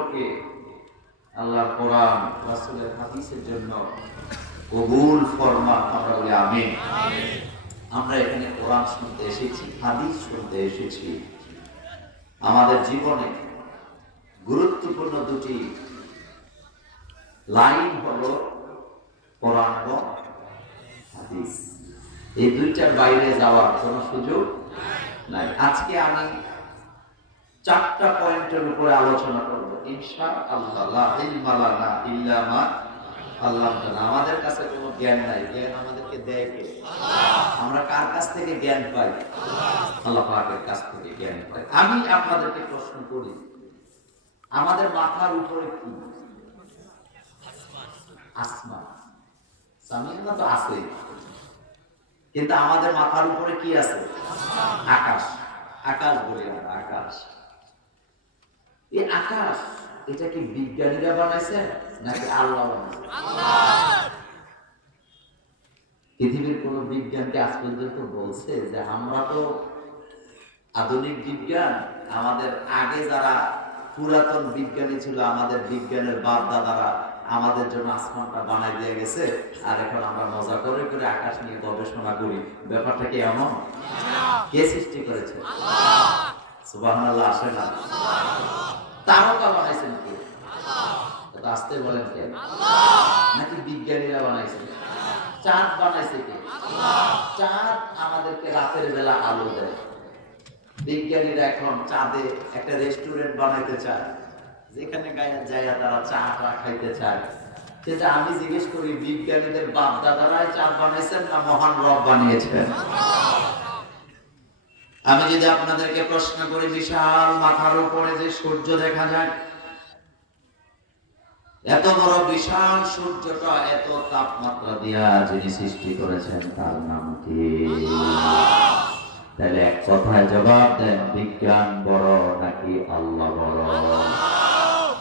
সকলকে আল্লাহর কোরআন রাসূলের হাদিসের জন্য কবুল ফরমান। আমরা বলি আমিন। আমরা এখানে কোরআন শুনতে এসেছি, হাদিস শুনতে এসেছি। আমাদের জীবনে গুরুত্বপূর্ণ দুটি লাইন হলো কোরআন এবং হাদিস। এই দুইটার বাইরে যাওয়ার কোনো সুযোগ নাই। আজকে আমি 4টা পয়েন্টের উপরে আলোচনা করব ইনশাআল্লাহ। লা ইলমা লানা ইল্লা মা আল্লামানা। আমাদের কাছে কোনো জ্ঞান নাই, জ্ঞান আমাদেরকে দেয় কে? আমরা কার কাছ থেকে জ্ঞান পাই? আল্লাহ পাকের কাছ থেকে জ্ঞান পাই। আমি আপনাদেরকে প্রশ্ন করি, আমাদের মাথার উপরে কি? আসমান। সামিয়ানা তো আছে, কিন্তু আমাদের মাথার উপরে কি আছে? আকাশ। আকাশ বলি আমরা, আকাশ। এই আকাশ, এটা কি বিজ্ঞানীরা বানাইছেন নাকি আল্লাহ বানাইছেন? পৃথিবীর কোন বিজ্ঞানকে আজ পর্যন্ত বলছে যে আমরা তো আধুনিক বিজ্ঞান, আমাদের আগে যারা পুরাতন বিজ্ঞানী ছিল, আমাদের বিজ্ঞানের বাপ দাদারা আমাদের জন্য আসমানটা বানাই দিয়ে গেছে, আর এখন আমরা মজা করে করে আকাশ নিয়ে গবেষণা করি? ব্যাপারটা কি এমন? কে সৃষ্টি করেছে? সুবহানাল্লাহ আসে না? তারকা বানাইছেন কে? আসতে বলেন কে? নাকি বিজ্ঞানীরা বানাইছেন? চাঁদ বানাইছে কে? চাঁদ আমাদেরকে রাতের বেলা আলো দেয়। বিজ্ঞানীরা এখন চাঁদে একটা রেস্টুরেন্ট বানাইতে চায়, যেখানে যাইয়া তারা চা খাইতে চায়। সেটা আমি জিজ্ঞেস করি, বিজ্ঞানীদের বাপ দাদারাই চাঁদ বানাইছেন না মহান রব বানিয়েছেন? আমি যদি আপনাদেরকে প্রশ্ন করি, বিশাল মাথার উপরে যে সূর্য দেখা যায়, এত বড় বিশাল সূর্যটা এত তাপমাত্রা দিয়া যিনি সৃষ্টি করেছেন তার নাম কি? তাহলে এক কথায় জবাব দেন, বিজ্ঞান বড় নাকি আল্লাহ বড়?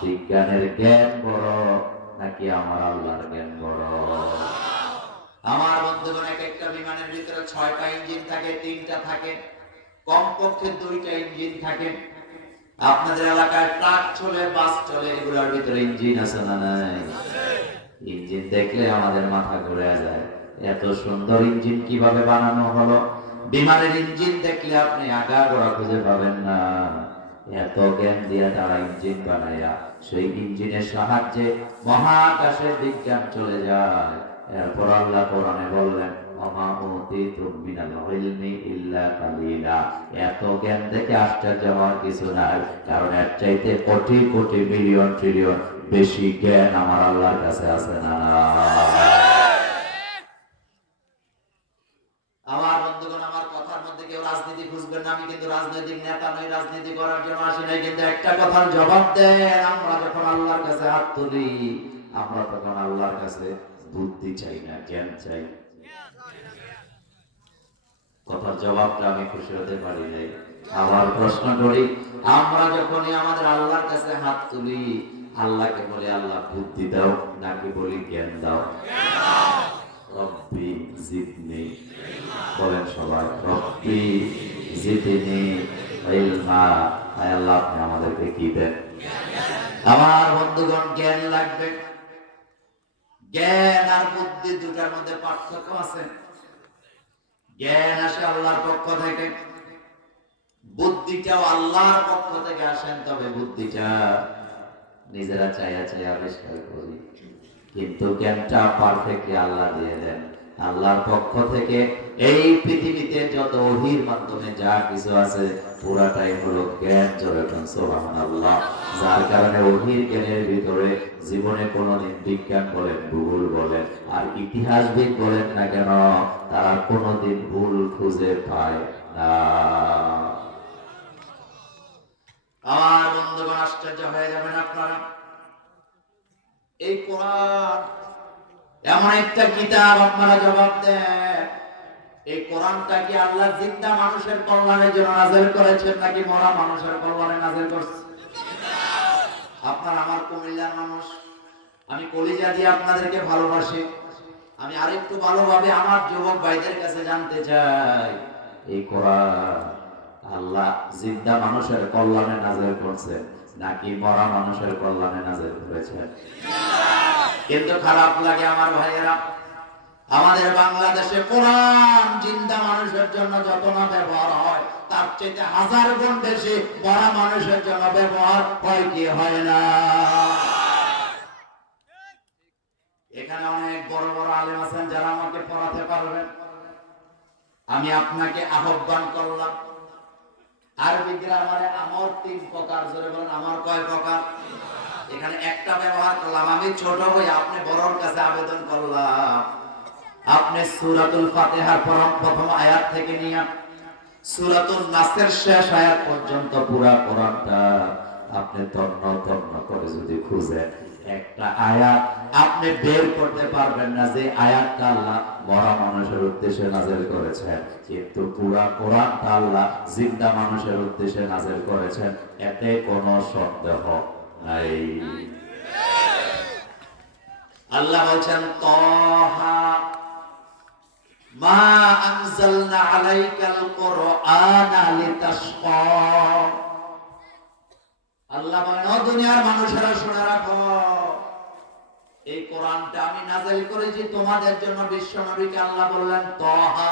বিজ্ঞানের জ্ঞান বড় নাকি আমার আল্লাহর জ্ঞান বড়? আমার বন্ধুগণ, একটা বিমানের ভিতরে 6টা ইঞ্জিন থাকে, 3টা থাকে, কমপক্ষে 2টা ইঞ্জিন থাকে। আপনাদের এলাকায় ট্রাক চলে, বাস চলে, এগুলোর ভিতরে ইঞ্জিন আছে না নাই? ইঞ্জিন দেখলে আমাদের মাথা ঘুরে যায়। এত সুন্দর ইঞ্জিন কিভাবে বানানো হলো? বিমানের ইঞ্জিন দেখলে আপনি আগাগোড়া খুঁজে পাবেন না। এত জ্ঞান দিয়ে তারা ইঞ্জিন বানায়া সেই ইঞ্জিনের সাহায্যে মহাকাশে বিজ্ঞান চলে যায়। এরপর আল্লাহ কোরআনে বললেন, এত জ্ঞান থেকে আশ্চর্য হওয়ার কিছু নাই, কারণ এর চাইতে কোটি কোটি মিলিয়ন ট্রিলিয়ন বেশি জ্ঞান আমার আল্লাহর কাছে আছে না? আমার বন্ধুগণ, আমার কথার মধ্যে কেউ রাজনীতি খুঁজবেন না। আমি কিন্তু রাজনৈতিক নেতা নই, রাজনীতি করার জন্য আসি নাই। কিন্তু একটা কথার জবাব দেন, আমরা যখন আল্লাহর কাছে হাত তুলি, আমরা তখন আল্লাহর কাছে বুদ্ধি চাই না, জ্ঞান চাই। কথার জবাবটা আমি খুশি হতে পারি নাই। আবার প্রশ্ন করি, আমরা যখনই আমাদের আল্লাহর কাছে হাত তুলি, আল্লাহকে বলি আল্লাহ বুদ্ধি দাও নাকি বলি জ্ঞান দাও? রব্বি জিদনি, বলেন সবাই, রব্বি জিদনি ইলমা। আয় আল্লাহ, আপনি আমাদেরকে কি দেন? আমার বন্ধুগণ, জ্ঞান লাগবে। জ্ঞান আর বুদ্ধি দুটার মধ্যে পার্থক্য আছে। জ্ঞান আসে আল্লাহর পক্ষ থেকে, বুদ্ধিটাও আল্লাহর পক্ষ থেকে আসেন। তবে বুদ্ধিটা নিজেরা চাইয়া চাইয়া আবিষ্কার করি, কিন্তু জ্ঞানটা পারফেক্টলি আল্লাহ দিয়ে দেন আল্লাহর পক্ষ থেকে। এই পৃথিবীতে যত ওহীর মাধ্যমে যা কিছু আছে, পুরাটাই হলো জ্ঞান। জোরেন সুবহানাল্লাহ। যার কারণে ওহীর জ্ঞানের ভিতরে জীবনে কোনোদিন বিজ্ঞান বলেন, ভূগোল বলেন, আর ইতিহাসবিদ বলেন না কেন, তারা কোনোদিন ভুল খুঁজে পায় না। আমার বন্ধুগণ, আশ্চর্য হয়ে যাবেন আপনারা। এই কোরআন এমন একটা কিতাব, আপনারা জবাব দেন, এই কোরআনটা কি আল্লাহ জিন্দা মানুষের কল্যাণের জন্য নাযিল করেছেন নাকি মরা মানুষের কল্যাণে নাযিল করছেন? আপনারা আমার কুমিল্লার মানুষ, আমি কলিজা দিয়ে আপনাদেরকে ভালোবাসি। আমি আরেকটু ভালোভাবে আমার যুবক ভাইদের কাছে জানতে চাই, এই কোরআন আল্লাহ জিন্দা মানুষের কল্যাণে নাযিল করছেন নাকি মরা মানুষের কল্যাণে নাযিল করেছেন? কিন্তু খারাপ লাগে আমার ভাইয়েরা, আমাদের বাংলাদেশে কোরআন জিন্দা মানুষের জন্য যত না ব্যবহার হয়, তার চেয়ে হাজার গুণ বেশি মরা মানুষের জন্য ব্যবহার হয় কি হয় না? এখানে অনেক বড় বড় আলেম আছেন যারা আমাকে পড়াতে পারবেন। আমি আপনাকে আহ্বান করলাম, আরবি গ্রামারে আমর 3 প্রকার। জোরে বলেন, আমার কয় প্রকার? এখানে একটা ব্যবহার করলাম। আমি ছোট হই, আপনি বড়র কাছে আবেদন করলাম, আপনি সূরাতুল ফাতিহার প্রথম আয়াত থেকে নিয়ে সূরাতুল নাসের শেষ আয়াত পর্যন্ত পুরো কোরআনটা আপনি তন্ন তন্ন করে যদি খুঁজেন, একটা আয়াত আপনি বের করতে পারবেন না যে আয়াতটা আল্লাহ মরা মানুষের উদ্দেশ্যে নাযিল করেছেন। কিন্তু পুরো কোরআনটা আল্লাহ জিন্দা মানুষের উদ্দেশ্যে নাযিল করেছেন, এতে কোনো সন্দেহ নাই। আল্লাহ বলেন, তাহা মা আনজালনা আলাইকাল কুরআনা লিতাশকা। আল্লাহ বলেন, ও দুনিয়ার মানুষেরা শুনে রাখো, এই কোরআনটা আমি নাযিল করেছি তোমাদের জন্য। বিশ্ব নবীকে আল্লাহ বললেন, তাহা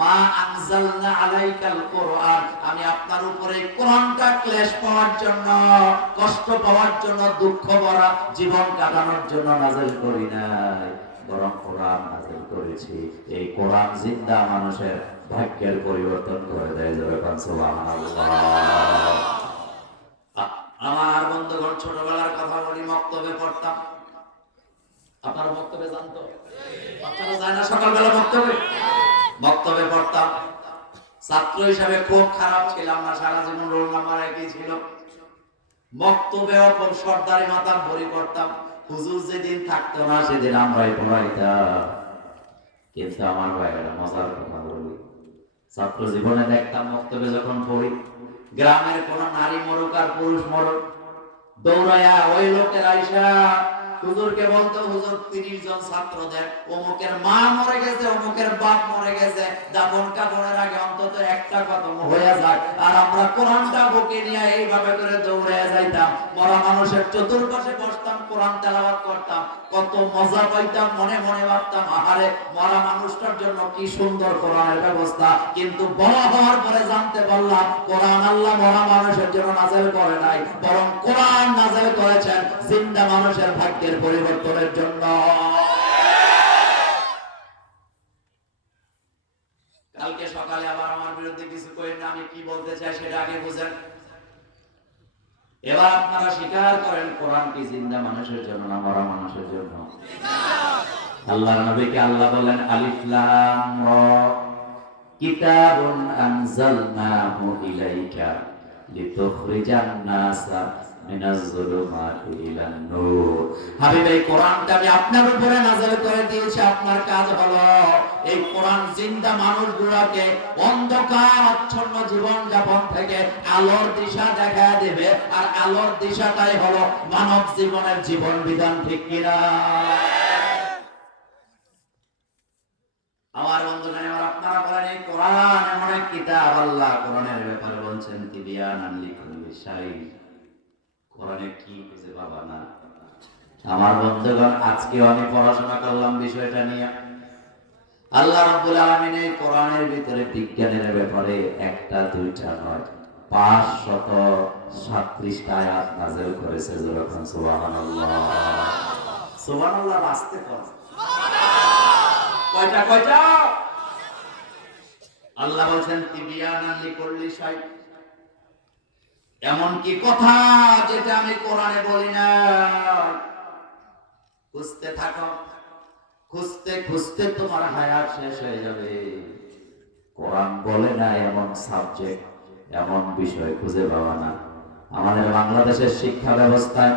মা আনজালনা আলাইকাল কুরআন, আমি আপনার উপরে কোরআনটা ক্লেশ পাওয়ার জন্য, কষ্ট পাওয়ার জন্য, দুঃখ ভরা জীবন কাটানোর জন্য নাযিল করি নাই, বরং কোরআন নাযিল করেছি এই কোরআন জিন্দা মানুষের ভাগ্যের পরিবর্তন করে দেয়। যখন সুবহানাল্লাহ। আমার বন্ধুগণ, ছোটবেলার কথা বলি, মক্তবে পড়তাম। আপনারা মক্তবে জানতো? বাচ্চারা যায় না সকালবেলা মক্তবে? মক্তবে পড়তাম। ছাত্র হিসাবে খুব খারাপ ছিলাম না, সারা জীবন রোল নাম্বার একই ছিল। মক্তবেও খুব সর্দারি মাথার বড়ি করতাম। হুজুর যেদিন থাকতো না সেদিন আমরাই পড়াইতাম। কিন্তু আমার ভাইয়েরা, মজার কথা বলি, ছাত্র জীবনে দেখতাম মক্তবে যখন পড়ি, গ্রামের কোন নারী মরুক আর পুরুষ মরুক, দৌড়াইয়া ওই লোকের আইসা হুজুরকে বলতো, হুজুর 30 জন ছাত্র দেন, অমুকের মা মরে গেছে, অমুকের বাপ মরে গেছে, দাফন কাফনের আগে অন্তত একটা খতম হয়ে যায়। আর আমরা কোরআনটা বুকে নিয়ে এইভাবে করে দৌড়াইয়া যাইতাম, মরা মানুষের চতুর্পাশে বসতাম, কোরআন তেলাওয়াত করতাম, কত মজা পাইতাম। মনে মনে ভাবতাম, আহারে মরা মানুষটার জন্য কি সুন্দর কোরআনের ব্যবস্থা। কিন্তু বড় হওয়ার পরে জানতে পারলাম, কোরআন আল্লাহ মরা মানুষের জন্য নাযিল করে নাই, বরং কোরআন নাযিল করেছেন জিন্দা মানুষের ভাগ্যের পরিবর্তনের জন্য। কালকে সকালে আবার আমার বিরুদ্ধে কিছু কইেন না, আমি কি বলতে চাই সেটা আগে বুঝেন। এবার আপনারা স্বীকার করেন, কোরআন কি জিন্দা মানুষের জন্য না মরা মানুষের জন্য? আল্লাহর নবীকে আল্লাহ বলেন, আলিফ লাম রা কিতাবুন আনজালনাহু ইলাইকা লিতুখরিজান নাসা মিনাজ যুলুমাতি ইলান নূর। হাবিব, এই কোরআনটা আমি আপনার উপরে নাযিল করে দিয়েছি। আপনার কাজ হলো এই কোরআন জিন্দা মানুষগুলোকে অন্ধকার আচ্ছন্ন জীবন যাপন থেকে আলোর দিশা দেখায় দেবে। আর আলোর দিশাটাই হলো মানব জীবনের জীবন বিধান, ঠিক কিনা? আমার বন্ধুগণ, এবার আপনারা বলেন, এই কোরআন এমন এক কিতাব, আল্লাহ কোরআনের ব্যাপারে বলছেন, তিবিয়ানান লিকুল্লি শাই। কোরআনে কি খুঁজে পাবা না? আমার বন্ধুগণ, আজকে আমি পড়াশোনা করলাম বিষয়টা নিয়ে। আল্লাহ রাব্বুল আলামিন এই কোরআনের ভিতরে বিজ্ঞানের ব্যাপারে একটা দুইটা নয়, 537টা আয়াত নাযিল করেছে। যখন সুবহানাল্লাহ, সুবহানাল্লাহ আসতে কর। কয়টা কয়টা? আল্লাহ বলেন, তিবিয়ানান লিকুল্লি শাই। এমন কি কথা যেটা আমি কোরআনে বলি না? খুঁজতে থাকো, খুঁজতে খুঁজতে তোমার হায়াত শেষ হয়ে যাবে। কোরআন বলে না এমন সাবজেক্ট, এমন বিষয় খুঁজে পাওয়া না। আমাদের বাংলাদেশের শিক্ষা ব্যবস্থায়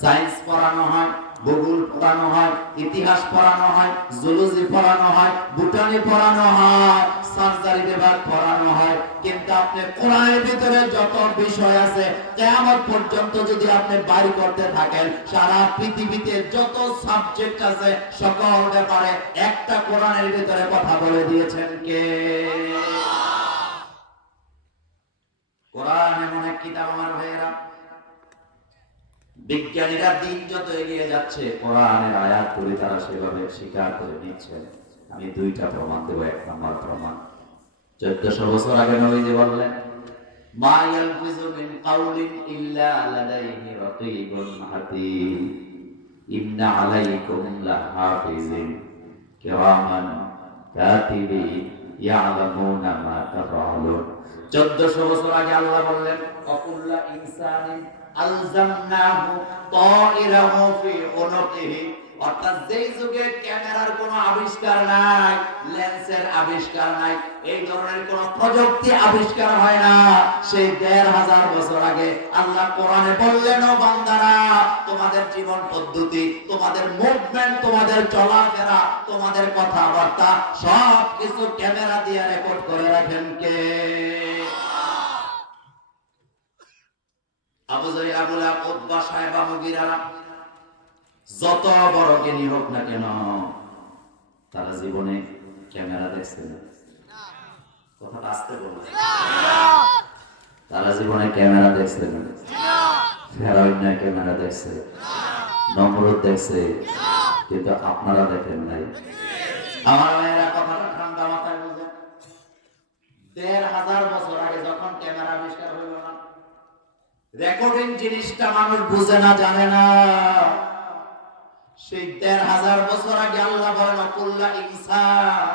সায়েন্স পড়ানো হয়, ভূগোল পড়ানো হয়, ইতিহাস পড়ানো হয়, জুলজি পড়ানো হয়, বুটানি পড়ানো হয়, সার্জারি বিভাগ পড়ানো হয়। কিন্তু আপনি কোরআনের ভিতরে যত বিষয় আছে, কিয়ামত পর্যন্ত যদি আপনি বাইর করতে থাকেন, সারা পৃথিবীতে যত সাবজেক্ট আছে সকল ব্যাপারে একটা কোরআনের ভিতরে কথা বলে দিয়েছেন কে? কোরআন এমন এক কিতাব আমার ভাইয়েরা, বিজ্ঞানীরা দিন যত এগিয়ে যাচ্ছে কোরআনের আয়াতগুলি তারা সেভাবে স্বীকার করে নিচ্ছে। আমি দুইটা প্রমাণ দেব। এক নম্বর প্রমাণ, 1400 বছর আগে নবীজি বললেন, মা ইয়ালফিযু মিন কাউলিন ইল্লা লাদাইহি রাকীবুন হাতীব ইন্না আলাইকুম লাহাফিজিন কিরামান কাতিবিন ইয়ালামুনা মা তাফআলুন। 1400 বছর আগে আল্লাহ বললেন, অকুল্লা ইনসানিন আলজামনাহু তাইরাহু ফি উনুকিহি। অর্থাৎ যেই যুগে ক্যামেরার কোনো আবিষ্কার নাই, লেন্সের আবিষ্কার নাই, এই ধরনের কোন প্রযুক্তি আবিষ্কার হয় না, সেই 1500 বছর আগে আল্লাহ কোরআনে বললেন, ও বান্দারা, তোমাদের জীবন পদ্ধতি, তোমাদের মুভমেন্ট, তোমাদের চলাফেরা, তোমাদের কথাবার্তা সবকিছু ক্যামেরা দিয়ে রেকর্ড করে রাখেন কে? আবু জাহেল, আবু লাহাব, উতবা, সায়বা, মুগীরারা যত বড় জ্ঞানী হোক না কেন, তারা জীবনে ক্যামেরা দেখছে না। কথাটা আসতে বলবো, তারা জীবনে ক্যামেরা দেখছে না। ফেরাউন না ক্যামেরা দেখছে, নমরুদ দেখছে, কিন্তু আপনারা দেখেন নাই। আমার ভাইয়েরা, কথাটা ঠান্ডা মাথায় বুঝেন। 1500 বছর আগে যখন ক্যামেরা আবিষ্কার হইল না, রেকর্ডিং জিনিসটা মানুষ বুঝে না, জানে না। সেই 1500 বছর আগে আল্লাহ বলেন, কুল্লা ইনসান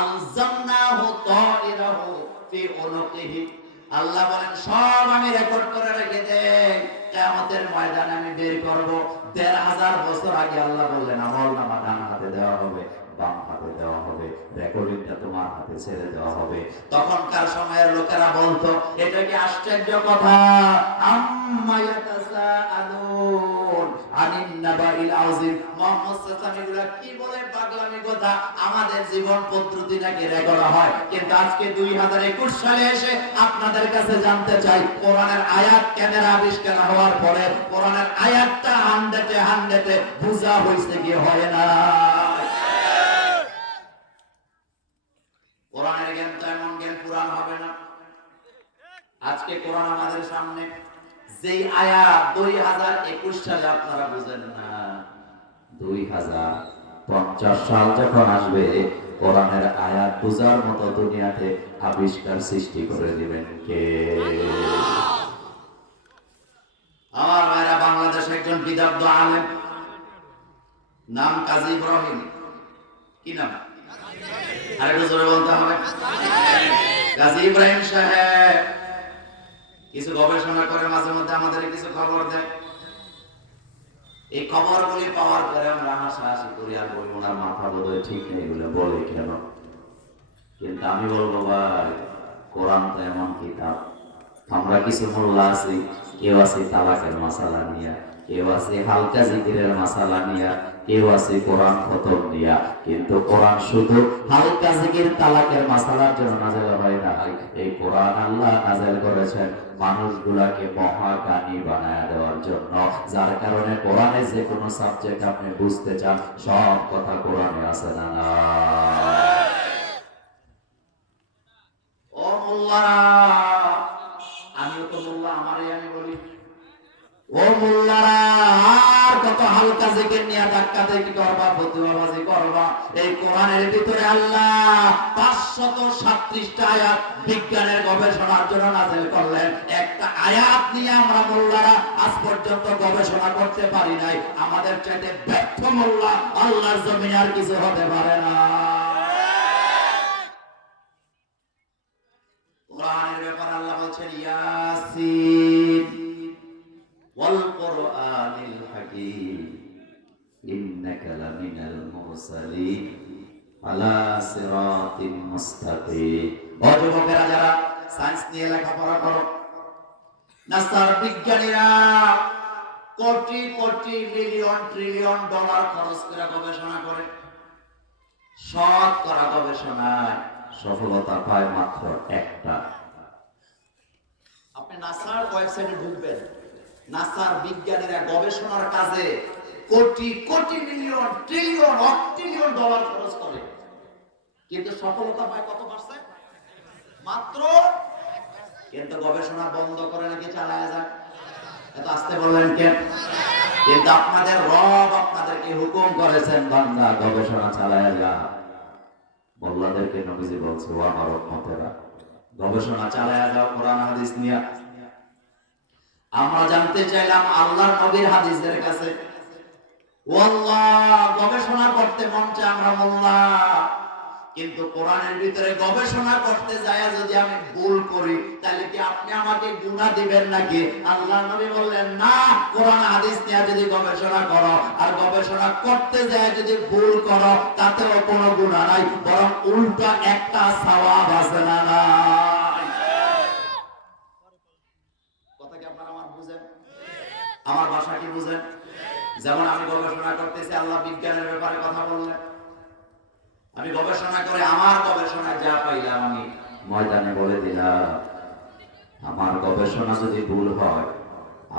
আলজামনাহু তাইরাহু ফি উনুকিহি। আল্লাহ বলেন, সব আমি রেকর্ড করে রেখে দেই, কিয়ামতের ময়দানে আমি বের করব। 1500 বছর আগে আল্লাহ বললেন, আমলনামা ডান হাতে দেওয়া হবে, বাম হাতে দেওয়া হবে, রেকর্ডিংটা তোমার হাতে ছেড়ে দেওয়া হবে। তখনকার সময়ের লোকেরা বলতো, এটা কি আশ্চর্য কথা, আম্মা ইয়াতাসাআলুন আনিন নাবাইল আযীম। মুহাম্মদ সাল্লাল্লাহু আলাইহি ওয়াসাল্লাম কি বলে পাগলামি কথা, আমাদের জীবন পদ্ধতি নাকি রেকর্ড হয়। কিন্তু আজকে 2021 সালে এসে আপনাদের কাছে জানতে চাই, কোরআনের আয়াত ক্যামেরা আবিষ্কার হওয়ার পরে কোরআনের আয়াতটা 100-এ বুঝা হইছে কি হয় না? কোরআনের জ্ঞান তো এমন জ্ঞান পুরাণ হবে না। আজকে কোরআন আমাদের সামনে, যেই আয়াত 2021 সালে আপনারা বুঝেন না, 2050 সাল যখন আসবে, কোরআনের আয়াত বুঝার মতো দুনিয়াতে আবিষ্কার সৃষ্টি করে দিবেন কে? আমার ভাইরা, বাংলাদেশে একজন বিদগ্ধ আলেম, নাম কাজী ইব্রাহিম। কি নাম? আরেকটু জোরে বলতে হবে। কাজী ইব্রাহিম সাহেব কিছু গবেষণা করে, মাঝে মধ্যে আমাদের কিছু খবর দেয়। এই খবরগুলি পাওয়ার পরে আমরা হাসাহাসি করি আর বলি, ওনার মাথা বোধহয় ঠিক নেই, এগুলো বলে কেন? কিন্তু আমি বলবো, ভাই, কোরআন তো এমন কিতাব, আমরা কিছু মোল্লা আছি, কেউ আছে তালাকের মাসালা নিয়া, কেউ আছে হালকা জিকিরের মাসালা নিয়া, কেউ আছে কোরআন খতম নিয়া, কিন্তু কোরআন শুধু হালকা জিকির তালাকের মাসালার জন্য নাযিল হয় না। এই কোরআন আল্লাহ নাযিল করেছেন মানুষগুলাকে মহাজ্ঞানী বানায় দেওয়ার জন্য, যার কারণে কোরআনে যে কোনো সাবজেক্ট আপনি বুঝতে চান, সব কথা কোরআনে আছে না? ও মোল্লারা, আমিও তো মোল্লা, আমারই আমি বলি, ও মোল্লারা, আর কত হালকা জিকির নিয়ে ধাক্কা দেখি করবা, ফতুয়াবাজি করবা? এই কোরআনের ভিতরে আল্লাহ 537টা আয়াত বিজ্ঞানের গবেষণার জন্য নাযিল করলেন। একটা আয়াত নিয়ে আমরা মোল্লারা আজ পর্যন্ত গবেষণা করতে পারি নাই। আমাদের চাইতে ব্যর্থ মোল্লা আল্লাহর জমিনে আর কিছু হতে পারে না। কোরআনের ব্যাপারে আল্লাহ বলছেন, ইয়াসিন ওয়াল কুরআনিল হাকীম ইন্নাকা লামিনাল মুরসালিন আলা সিরাতিন মুস্তাকিম। ও যুবকেরা, যারা সায়েন্স নিয়ে লেখাপড়া করো, নাসার বিজ্ঞানীরা crore crore million trillion dollar খরচ করে গবেষণা করে, শতকরা গবেষণায় সফলতা পায় মাত্র একটা। আপনি নাসার ওয়েবসাইটে ঢুকবেন, নাসার বিজ্ঞানীরা গবেষণার কাজে crore crore million trillion অক্টিলিয়ন dollar খরচ করে, কিন্তু সফলতা পায় কত পার্সেন্ট? মাত্র। কিন্তু গবেষণা বন্ধ করে নাকি চালায় যায়? এত আস্তে বললেন কেন? কিন্তু আপনাদের রব আপনাদেরকে হুকুম করেছেন, বান্দা গবেষণা চালায় যা। মোল্লাদেরকে নবীজি বলছে, ও আমার উম্মতেরা, গবেষণা চালায় যাও কোরআন হাদিস নিয়ে। আমরা জানতে চাইলাম আল্লাহর নবীর হাদিসের কাছে, ও আল্লাহ, গবেষণা করতে মন চায় আমরা মোল্লা, কিন্তু কোরআনের ভিতরে গবেষণা করতে যায় যদি আমি ভুল করি, তাহলে কি আপনি আমাকে গুনাহ দিবেন নাকি? আল্লাহ নবী বললেন, না, কোরআন হাদিস নিয়ে যদি গবেষণা করো আর গবেষণা করতে যায় যদি ভুল করো, তাতেও কোনো গুনাহ নাই, বরং উল্টা একটা সওয়াব আছে। না নাই? কথা কি আপনারা আমার বুঝেন? আমার ভাষা কি বুঝেন? যেমন আমি গবেষণা করতেছি, আল্লাহ বিজ্ঞানের ব্যাপারে কথা বললেন, আমি গবেষণা করে আমার গবেষণায় যা পাইলাম আমি ময়দানে বলে দিলাম। আমার গবেষণা যদি ভুল হয়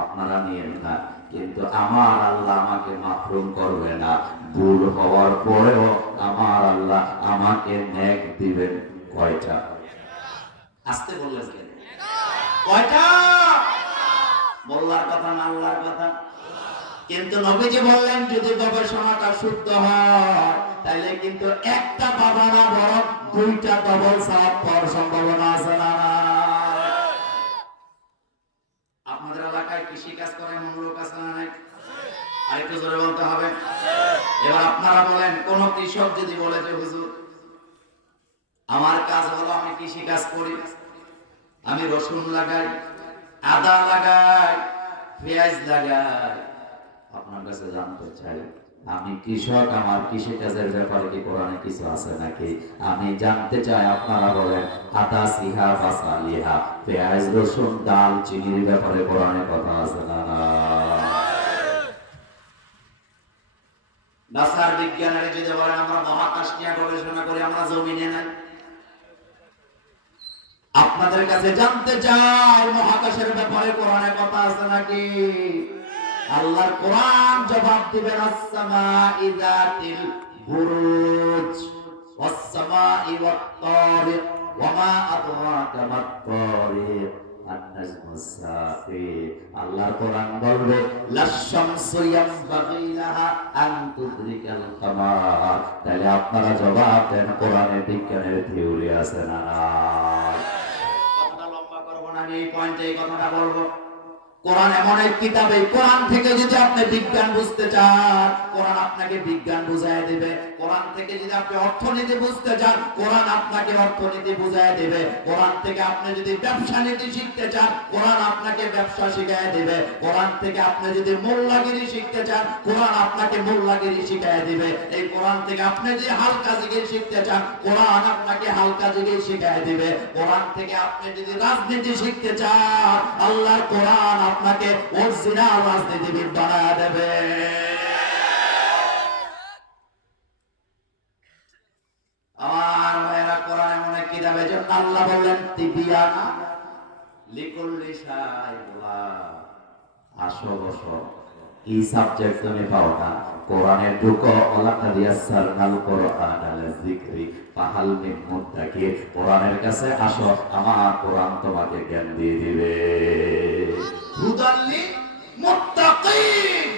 আপনারা নিয়েন না, কিন্তু আমার আল্লাহ আমাকে মাহরুম করবে না। ভুল হওয়ার পরেও আমার আল্লাহ আমাকে নেক দিবেন কয়টা? আসতে বললেন কেন? কয়টা? মোল্লার কথা না আল্লাহর কথা? কিন্তু নবীজি বললেন, যদি গবেষণাটা শুদ্ধ হয় তাহলে কিন্তু একটা বাবা না, বরং দুইটা ডবল সওয়াব পাওয়ার সম্ভাবনা আছে। না আপনাদের এলাকায় কৃষি কাজ করে এমন লোক আছে না নাই? আরেকটু জোরে বলতে হবে। এবার আপনারা বলেন, কোন কৃষক যদি বলে যে হুজুর, আমার কাজ হলো আমি কৃষি কাজ করি, আমি রসুন লাগাই, আদা লাগাই, পেঁয়াজ লাগাই, আপনার কাছে জানতে চাই, আমি কৃষক, আমার কৃষি কাজের ব্যাপারে কি কোরআনে কিছু আছে নাকি? আমি জানতে চাই, আপনারা বলেন, আদা, সিহা, বাসালিহা, পেঁয়াজ, রসুন, ডাল, চিনির ব্যাপারে কোরআনে কথা আছে না? নাসার বিজ্ঞানীরা যদি বলেন আমরা মহাকাশ নিয়ে গবেষণা করি, আমরা জমিনে নাই। আপনাদের কাছে জানতে চাই, মহাকাশের ব্যাপারে কোরআনে কথা আছে নাকি? আল্লাহর কোরআন জবাব দিবেন, আস-সামা'i যাতিল বুরুজ ওয়াস-সামা'i ওয়াত-তারিক ওয়া মা আদরাকা মাত-তারিক আন-নাজমুস সাকিব। আল্লাহর কোরআন বলবে, লাশ-শামসু ইয়ানবাগি লাহা আন তুদরিকাল কামার। তাহলে আপনারা জবাব দেন, কোরআনে বিজ্ঞানের থিওরি আছে না? কথাটা লম্বা করব না, আমি এই পয়েন্টে এই কথাটা বলবো। কোরআন এমন এক কিতাব, এই কোরআন থেকে যদি আপনি বিজ্ঞান বুঝতে চান, কোরআন আপনাকে বিজ্ঞান বুঝায় দিবে। কোরআন থেকে যদি আপনি অর্থনীতি বুঝতে চান, কোরআন আপনাকে অর্থনীতি বুঝায় দিবে। কোরআন থেকে আপনি যদি ব্যবসা নীতি শিখতে চান, কোরআন আপনাকে ব্যবসা শিখায় দিবে। কোরআন থেকে আপনি যদি মোল্লাগিরি শিখতে চান, কোরআন আপনাকে মোল্লাগিরি শিখায় দিবে। এই কোরআন থেকে আপনি যদি হালকা জিকির শিখতে চান, কোরআন আপনাকে হালকা জিকির শিখায় দিবে। কোরআন থেকে আপনি যদি রাজনীতি শিখতে চান, আল্লাহর কোরআন আপনাকে অরিজিনাল রাজনীতিবিদ বানায় দেবে। আমার ভাইরা, কোরআন এমন এক কিতাব, এজন্য আল্লাহ বললেন, তিবিয়ানা লিকুল্লি শাই'ওয়া। আসো বসো, কি সাবজেক্ট তুমি পাও না? কোরআনে ঢুকো, ওয়ালাকাদ ইয়াসসারনাল কোরআনা লিযিকরি ফাহাল মিন মুদ্দাকির। কোরআনের কাছে আসো, আমার কোরআন তোমাকে জ্ঞান দিয়ে দিবে। হুদাল্লিল মুত্তাকিন।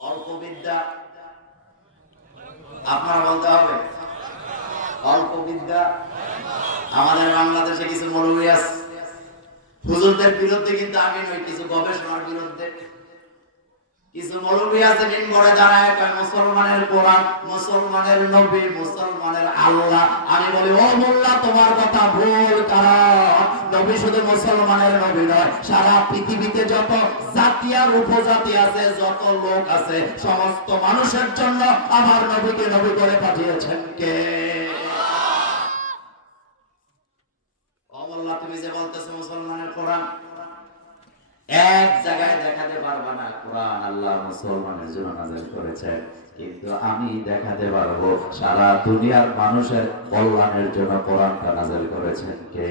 অল্প বিদ্যা, আপনারা বলতে হবে, অল্প বিদ্যা। আমাদের বাংলাদেশে কিছু মৌলবি আছে, হুজুরদের বিরুদ্ধে কিন্তু আমি নই, কিছু গবেষণার বিরুদ্ধে। কিছু মৌলবি আছে, দিন করে দাঁড়ায় মুসলমানের কোরআন, মুসলমানের নবী, মুসলমানের আল্লাহ। আমি বলি, ও মোল্লা, তোমার কথা ভুল। কারণ নবী শুধু মুসলমানের নবী নয়, সারা পৃথিবীতে যত জাতি আর উপজাতি আছে, যত লোক আছে, সমস্ত মানুষের জন্য আমার নবীকে নবী করে পাঠিয়েছেন কে? ও মোল্লা, তুমি যে বলতেছো মুসলমানের কোরআন, এক জায়গায় দেখাতে পারবা না কোরআন আল্লাহ মুসলমানের জন্য নাযিল করেছেন, কিন্তু আমি দেখাতে পারবো সারা দুনিয়ার মানুষের কল্যাণের জন্য কোরআনটা নাযিল করেছেন কে?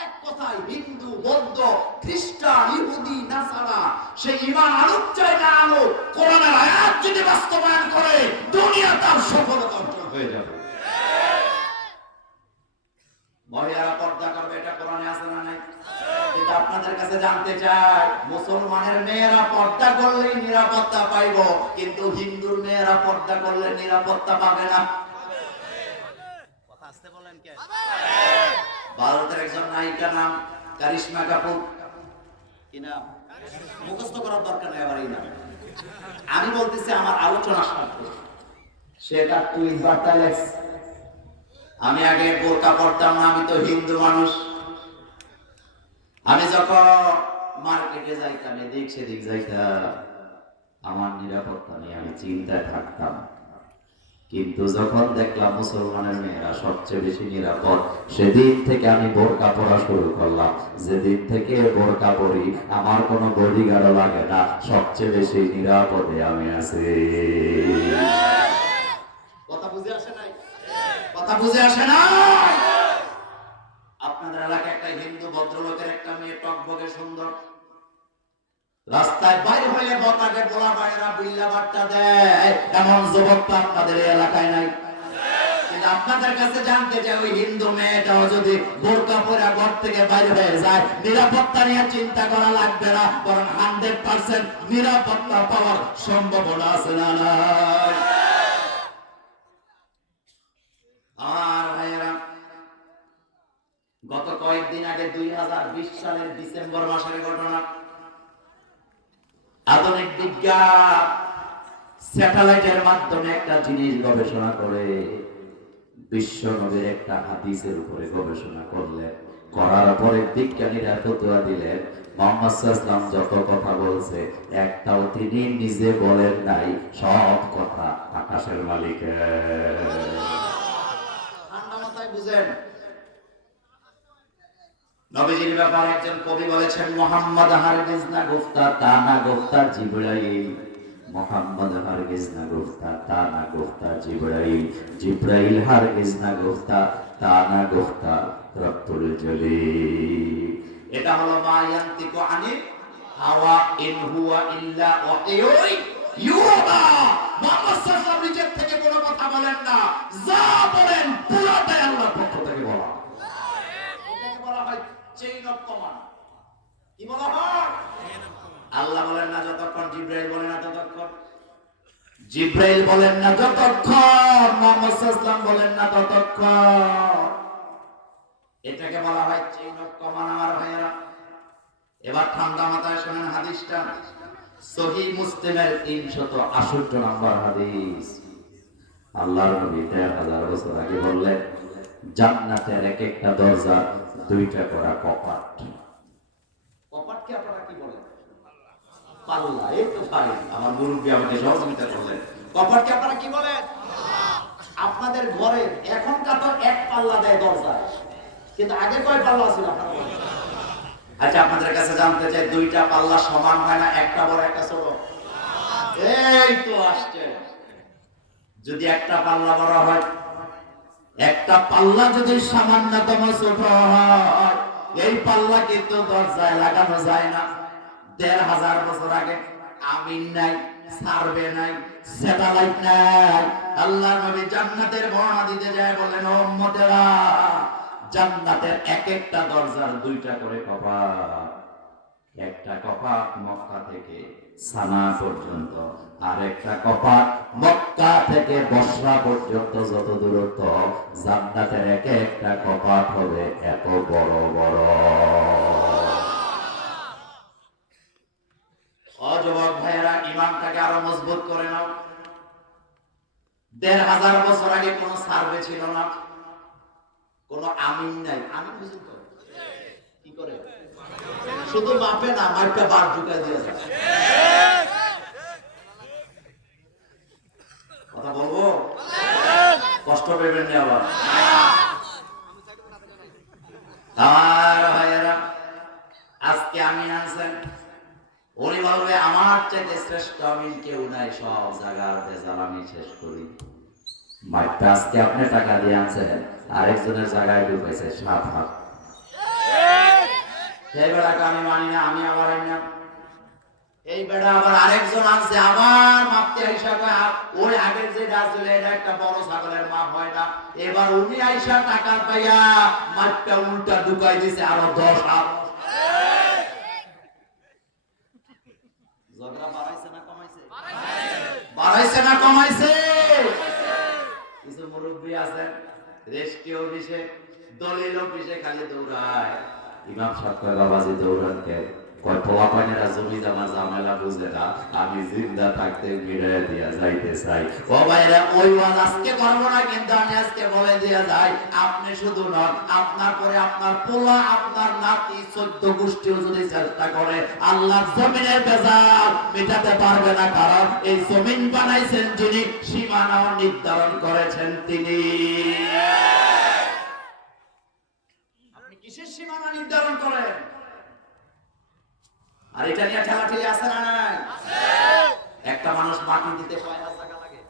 এক কথায় হিন্দু, বৌদ্ধ, খ্রিস্টান, ইহুদি, নাসারা, সে ঈমান আনুক চাই না আনুক, কোরআনের আয়াত যদি বাস্তবায়ন করে, দুনিয়া তার সফলতা অর্জন হয়ে যাবে। মহিলারা পর্দা করবে, এটা কোরআনে আছে না? জানতে চাই, মুসলমানের মেয়েরা পর্দা করলেই নিরাপত্তা পাইব, কিন্তু হিন্দুর মেয়েরা পর্দা করলে নিরাপত্তা পাবে না। কথা আসতে বলেন কে? ভারতের একজন নায়িকা নাম কারিশমা কাপুর। কি নাম? মুখস্থ করার দরকার নেই আমার এই নাম। আমি বলতেছি আমার আলোচনা স্বার্থে। সেটা টুইট বার্তা লেখছে, আমি আগে বোরকা পড়তাম না, আমি তো হিন্দু মানুষ। আমি যখন মার্কেটে যাইতাম, এদিক সেদিক যাইতাম, আমার নিরাপত্তা নিয়ে আমি চিন্তায় থাকতাম। কিন্তু যখন দেখলাম মুসলমানের মেয়েরা সবচেয়ে বেশি নিরাপদ, সেদিন থেকে আমি বোরকা পরা শুরু করলাম। যেদিন থেকে বোরকা পরি আমার কোনো বডিগার্ডও লাগে না, সবচেয়ে বেশি নিরাপদে আমি আছি। কথা বুঝে আসে নাই? কথা বুঝে আসে না? আপনাদের এলাকায় একটা হিন্দু ভদ্রলোকের একটা মেয়ে টকবকে সুন্দর, রাস্তায় বাইরে হয়ে বতাকে পোলা পায়রা বিল্লা বার্তা দেয়, এমন যুবক তো আপনাদের এলাকায় নাই। কিন্তু আপনাদের কাছে জানতে চাই, ওই হিন্দু মেয়েটাও যদি বোরকা পরে ঘর থেকে বাইরে হয়ে যায়, নিরাপত্তা নিয়ে চিন্তা করা লাগবে না, বরং 100% নিরাপত্তা পাওয়ার সম্ভাবনা আছে না নাই? আর ভাইয়েরা, গত কয়েকদিন আগে 2020 সালের ডিসেম্বর মাসের ঘটনা, আধুনিক বিজ্ঞান স্যাটেলাইটের মাধ্যমে একটা জিনিস গবেষণা করে বিশ্ব নবীর একটা হাদিসের উপরে গবেষণা করলেন। করার পরে বিজ্ঞানীরা ফতোয়া দিলেন, মুহাম্মদ সাল্লাল্লাহু আলাইহি ওয়াসাল্লাম যত কথা বলছে একটাও তিনি নিজে বলেন নাই, সব কথা আকাশের মালিকের। ঠান্ডা মাথায় বুঝেন। নবীজির ব্যাপারে একজন কবি বলেছেন, মুহাম্মদ হারগিজ না গুফতা তা না গুফতা জিবরাইল, মুহাম্মদ হারগিজ না গুফতা তা না গুফতা জিবরাইল, জিবরাইল হারগিজ না গুফতা তা না গুফতা রব্বুল জলিল। এটা হলো মা ইয়ান্তিকু আনিল হাওয়া ইন হুয়া ইল্লা ওয়াহিয়ুন ইউহা। মুহাম্মদ সাল্লাল্লাহু আলাইহি ওয়াসাল্লাম নিজের থেকে কোনো কথা বলেন না, যা বলেন পুরোটাই আল্লাহর পক্ষ থেকে বলা। এটাকে বলা হয় চেইন অফ কমান্ড। কি বলা হয়? আল্লাহ বলেন না যতক্ষণ, জিবরাইল বলেন না ততক্ষণ, জিবরাইল বলেন না যতক্ষণ, মুহাম্মদ সাল্লাল্লাহু আলাইহি ওয়াসাল্লাম বলেন না ততক্ষণ। এটাকে বলা হয় চেইন অফ কমান্ড আমার ভাইয়েরা। এবার ঠান্ডা মাথায় শুনেন হাদিসটা, সহিহ মুসলিমের 368 নম্বর হাদিস। আল্লাহর নবী 1000 বছর আগে বললেন, জান্নাতের এক একটা দরজা দুইটা করা কপাট। কপাটকে আপনারা কি বলেন? পাল্লা। এই তো ভাই আমার মুরব্বি আমাকে সহযোগিতা করলেন। কপাটকে আপনারা কি বলেন? আপনাদের ঘরে এখনকার তো এক পাল্লা দেয় দরজায়, কিন্তু আগে কয় পাল্লা ছিল আপনারা বলেন? আচ্ছা, আপনাদের কাছে জানতে চাই, দুইটা পাল্লা সমান হয় না? একটা বড় একটা ছোট। এই তো আসছে। যদি একটা পাল্লা বড় হয়, একটা পাল্লা যদি সামান্যতম ছোট হয়, এই পাল্লা কিন্তু দরজায় লাগানো যায় না। 1500 বছর আগে আমিন নাই, সার্ভে নাই, স্যাটেলাইট নাই, আল্লাহর নবী জান্নাতের বর্ণনা দিতে যায় বলেন, ও উম্মতেরা, জান্নাতের এক একটা দরজার দুইটা করে কপাট। একটা কপাট মক্কা থেকে সানা পর্যন্ত, আর একটা কপাট মক্কা থেকে বসরা পর্যন্ত। যত দূরত্ব, জান্নাতের এক একটা কপাট হবে এত বড় বড়। যুবক ভাইয়েরা, ইমানটাকে আরো মজবুত করে নাও। 1500 বছর আগে কোনো সার্ভে ছিল না, কোনো আমিন নাই। আমিন বুঝুন তো কি করে? শুধু মাপে না, মাপটা বার ঢুকাই দিয়ে যায়। কথা বলবো? কষ্ট পেবেন না আবার। আমার ভাইয়েরা, আজকে আমি আনছেন, উনি বলবে আমার চাইতে শ্রেষ্ঠ আমিন কেউ নাই, সব জায়গার ভেজাল আমি শেষ করি। মাপটা আজকে আপনি টাকা দিয়ে আনছেন, আরেকজনের জায়গায় ঢুকেছে 7 হাত। এই বেড়াকে আমি মানি না, আমি আবার না। এই বেড়া আবার আরেকজন আছে, আবার মাপতে আইসা ওই আগের যে ছিল এটা একটা বড় ছাগলের মাপ হয় না। এবার উনি আইসা টাকা পাইয়া মাপটা উল্টা ঢুকাই দিছে আরো 10 হাত। ঝগড়া বাড়াইছে না কমাইছে? বাড়াইছে না কমাইছে? কিছু মুরব্বী আছেন রেস্ট্রি অফিসে, দলিল অফিসে খালি দৌড়ায়। ইমাম সাহেব কয় বাবাজি দৌড়ান কে? কয় পোলা পাইনেরা জমি জমা ঝামেলা বুঝে না, আমি জিন্দা থাকতে মিলাইয়া দিয়া যাইতে চাই। ও ভাইরা ওই ওয়াজ আজকে করবো না, কিন্তু আমি আজকে বলে দিয়া যাই, আপনি শুধু নন, আপনার পরে আপনার পোলা, আপনার নাতি, 14 গোষ্ঠীও যদি চেষ্টা করে আল্লাহর জমিনের ভেজাল মেটাতে পারবে না। কারণ এই জমিন বানাইছেন যিনি, সীমানাও নির্ধারণ করেছেন তিনি। আপনি কিসের সীমানা নির্ধারণ করেন? আর এটা নিয়ে ঠেলাঠেলি আছে না নাই? একটা মানুষ মাটি দিতে কয়টা টাকা লাগে?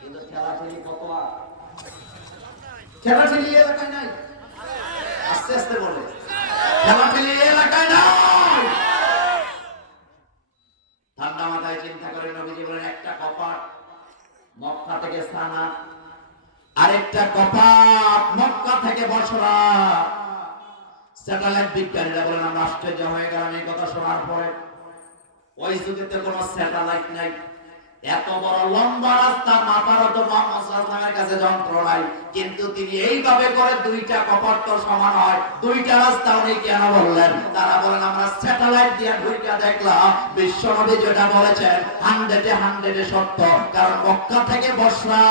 কিন্তু ঠেলাঠেলি কত? ঠেলাঠেলি এলাকায় নাই। আস্তে আস্তে বলে, ঠেলাঠেলি এলাকায় নাই। ঠান্ডা মাথায় চিন্তা করে নবীজি বলেন, একটা কপাট মক্কা থেকে সানা, আরেকটা কপাট মক্কা থেকে বসরা। স্যাটেলাইট বিজ্ঞানীরা বলেন আমরা আশ্চর্য হয়ে গেলাম এই কথা শোনার পরে। ওই যুগেতে কোনো স্যাটেলাইট নাই, এত বড় লম্বা রাস্তা মাথার তো মুহাম্মদ সাল্লাল্লাহু আলাইহি ওয়াসাল্লামের কাছে যন্ত্র নাই, কিন্তু তিনি এইভাবে করে দুইটা কপাট তো সমান হয়, দুইটা রাস্তা উনি কেন বললেন? তারা বলেন আমরা স্যাটেলাইট দিয়ে ঢুইকা দেখলাম বিশ্বনবী যেটা বলেছেন 100-এ সত্য। কারণ মক্কা থেকে বসরা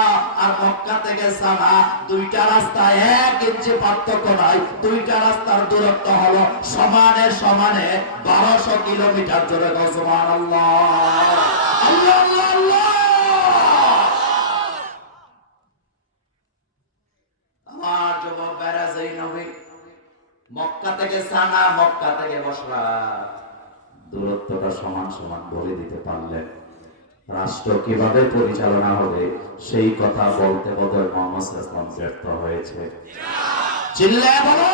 আর মক্কা থেকে সানা দুইটা রাস্তা 1 ইঞ্চি পার্থক্য নাই, দুইটা রাস্তার দূরত্ব হলো সমানে সমানে 1200 কিলোমিটার। জোরে বলো সুবহানাল্লাহ। আল্লাহ আল্লাহ আল্লাহ। আমার যুবক ভাইরা, যেই নবী মক্কা থেকে সানা, মক্কা থেকে বসরা দূরত্বটা সমান সমান বলে দিতে পারলেন, রাষ্ট্র কিভাবে পরিচালনা হবে সেই কথা বলতে বলতে মুহাম্মদ সাল্লাল্লাহু আলাইহি ওয়াসাল্লাম ব্যর্থ হয়েছে। চিল্লায়ে বলো।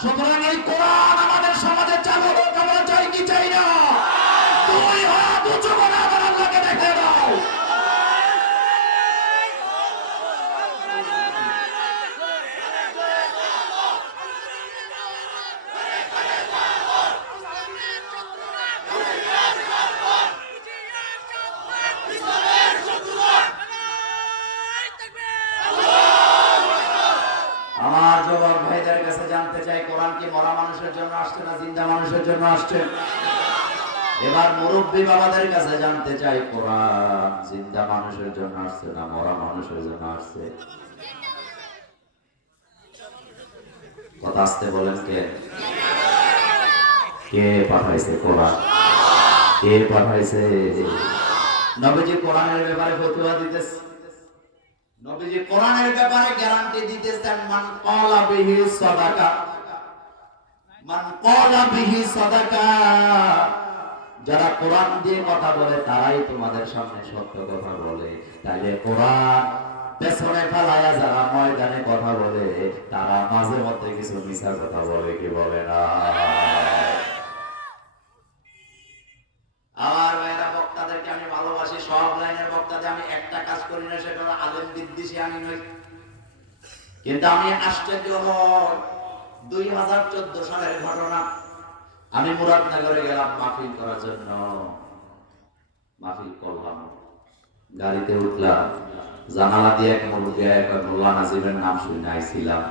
সুতরাং এই কোরআন আমাদের সমাজে চালু হোক, আমরা চাই কি চাই না? দুই হাত উঁচু করে আবার আল্লাহকে দেখে দাও। আমার যুবক ভাইদের কাছে জানতে চাই, কোরআন কি মরা মানুষের জন্য আসছে না জিন্দা মানুষের জন্য আসছে? এবার মুরব্বী বাবাদের কাছে জানতে চাই, কোরআন জিন্দা মানুষের জন্য আসছে না মরা মানুষের জন্য আসছে? কথা আসতে বলেন, কে কে পাঠাইছে কোরআন? কে পাঠাইছে? নবীজি কোরআনের ব্যাপারে ফতোয়া দিতেছে, নবীজি কোরআনের ব্যাপারে গ্যারান্টি দিতেছেন, মান ক্বালা বিহি সাদাকা, মান ক্বালা বিহি সাদাকা। যারা কোরআন দিয়ে কথা বলে তারাই তোমাদের সামনে সত্য কথা বলে। তাইলে কোরআন পেছনে ফেলায়া যারা ময়দানে কথা বলে তারা মাঝে মধ্যে কিছু মিছা কথা বলে, কি বলে না? আমার ভাইরা, বক্তাদেরকে আমি ভালোবাসি, সব লাইনের বক্তাদের আমি একটা কাজ করি না, সেটা হলো আলেম বিদ্বেষী আমি নই। কিন্তু আমি আশ্চর্য হই, 2014 সালের ঘটনা, আমি মুরাদনগরে গেলাম মাহফিল করার জন্য। মাহফিল করলাম, গাড়িতে উঠলাম, জানালা দিয়ে এক মুরব্বী মোল্লা নাজিমের নাম শুনে আইছিলাম।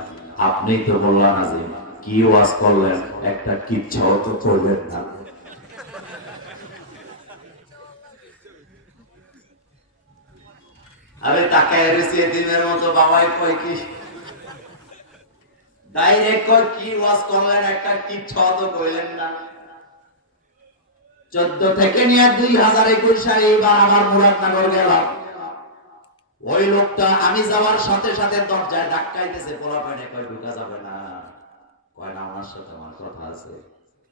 আপনি তো মোল্লা নাজিম, কি ওয়াজ করলেন, একটা কিচ্ছাও তো করবেন না। আরে তাকায় রয়েছে দিনের মতো, বাবাই কয় কি ডাইরেক্ট কয় কি ওয়াজ করলেন, একটা কিচ্ছাও তো কইলেন না। 14 থেকে নিয়ে 2021 সালে এবার আমার মুরাদনগর গেলাম। ওই লোকটা আমি যাওয়ার সাথে সাথে দরজায় ধাক্কাইতেছে, পোলাপানে কয় ঢুকা যাবে না। কয় না, আমার সাথে আমার কথা আছে।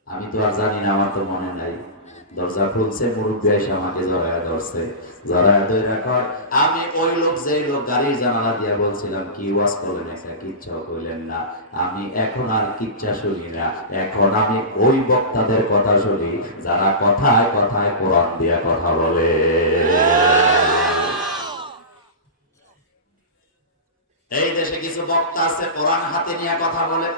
আমি তো আর জানি না, আমার তো মনে নাই। দরজা খুলছে, মুরব্বী এসে আমাকে জড়ায় ধরছে, জড়ায় ধরে কয়, আমি ওই লোক, যেই লোক গাড়ির জানালা দিয়ে বলছিলাম কি ওয়াজ করলেন, একটা কিচ্ছাও কইলেন না। আমি এখন আর কিচ্ছা শুনি না, এখন আমি ওই বক্তাদের কথা শুনি যারা কথায় কথায় কোরআন দিয়ে কথা বলে। এই দেশে কিছু বক্তা আছে কোরআন হাতে নিয়ে কথা বলে,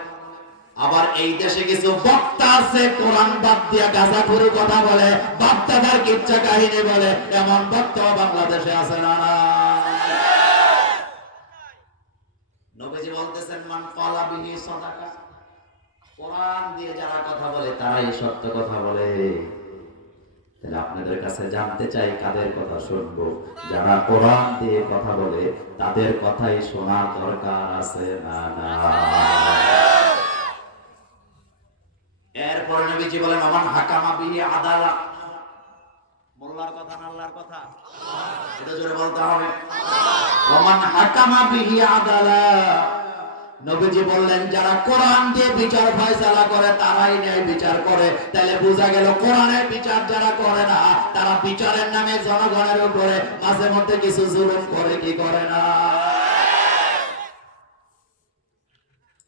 আবার এই দেশে কিছু বক্তা আছে কোরআন বাদ দিয়া গাঁজাখুরি কথা বলে, বাপ দাদার কিচ্ছা কাহিনী বলে, এমন ভক্ত বাংলাদেশে আছে না? নবীজি বলতেছেন মান ফালা বিহি সাদাকা, কোরআন দিয়ে যারা কথা বলে তারাই সত্য কথা বলে। তাহলে আপনাদের কাছে জানতে চাই কাদের কথা শুনবো? যারা কোরআন দিয়ে কথা বলে তাদের কথাই শোনার দরকার আছে না? এরপরে নবীজি বলেন আমান হাকামা বিহি আদালা, মোল্লার কথা না আল্লাহর কথা? এটা জোরে বলতে হবে। আমান হাকামা বিহি আদালা, নবীজি বললেন যারা কোরআন দিয়ে বিচার ফয়সালা করে তারাই ন্যায় বিচার করে। তাহলে বোঝা গেল কোরআনের বিচার যারা করে না তারা বিচারের নামে জনগণের উপরে মাঝে মধ্যে কিছু জুলুম করে, কি করে না?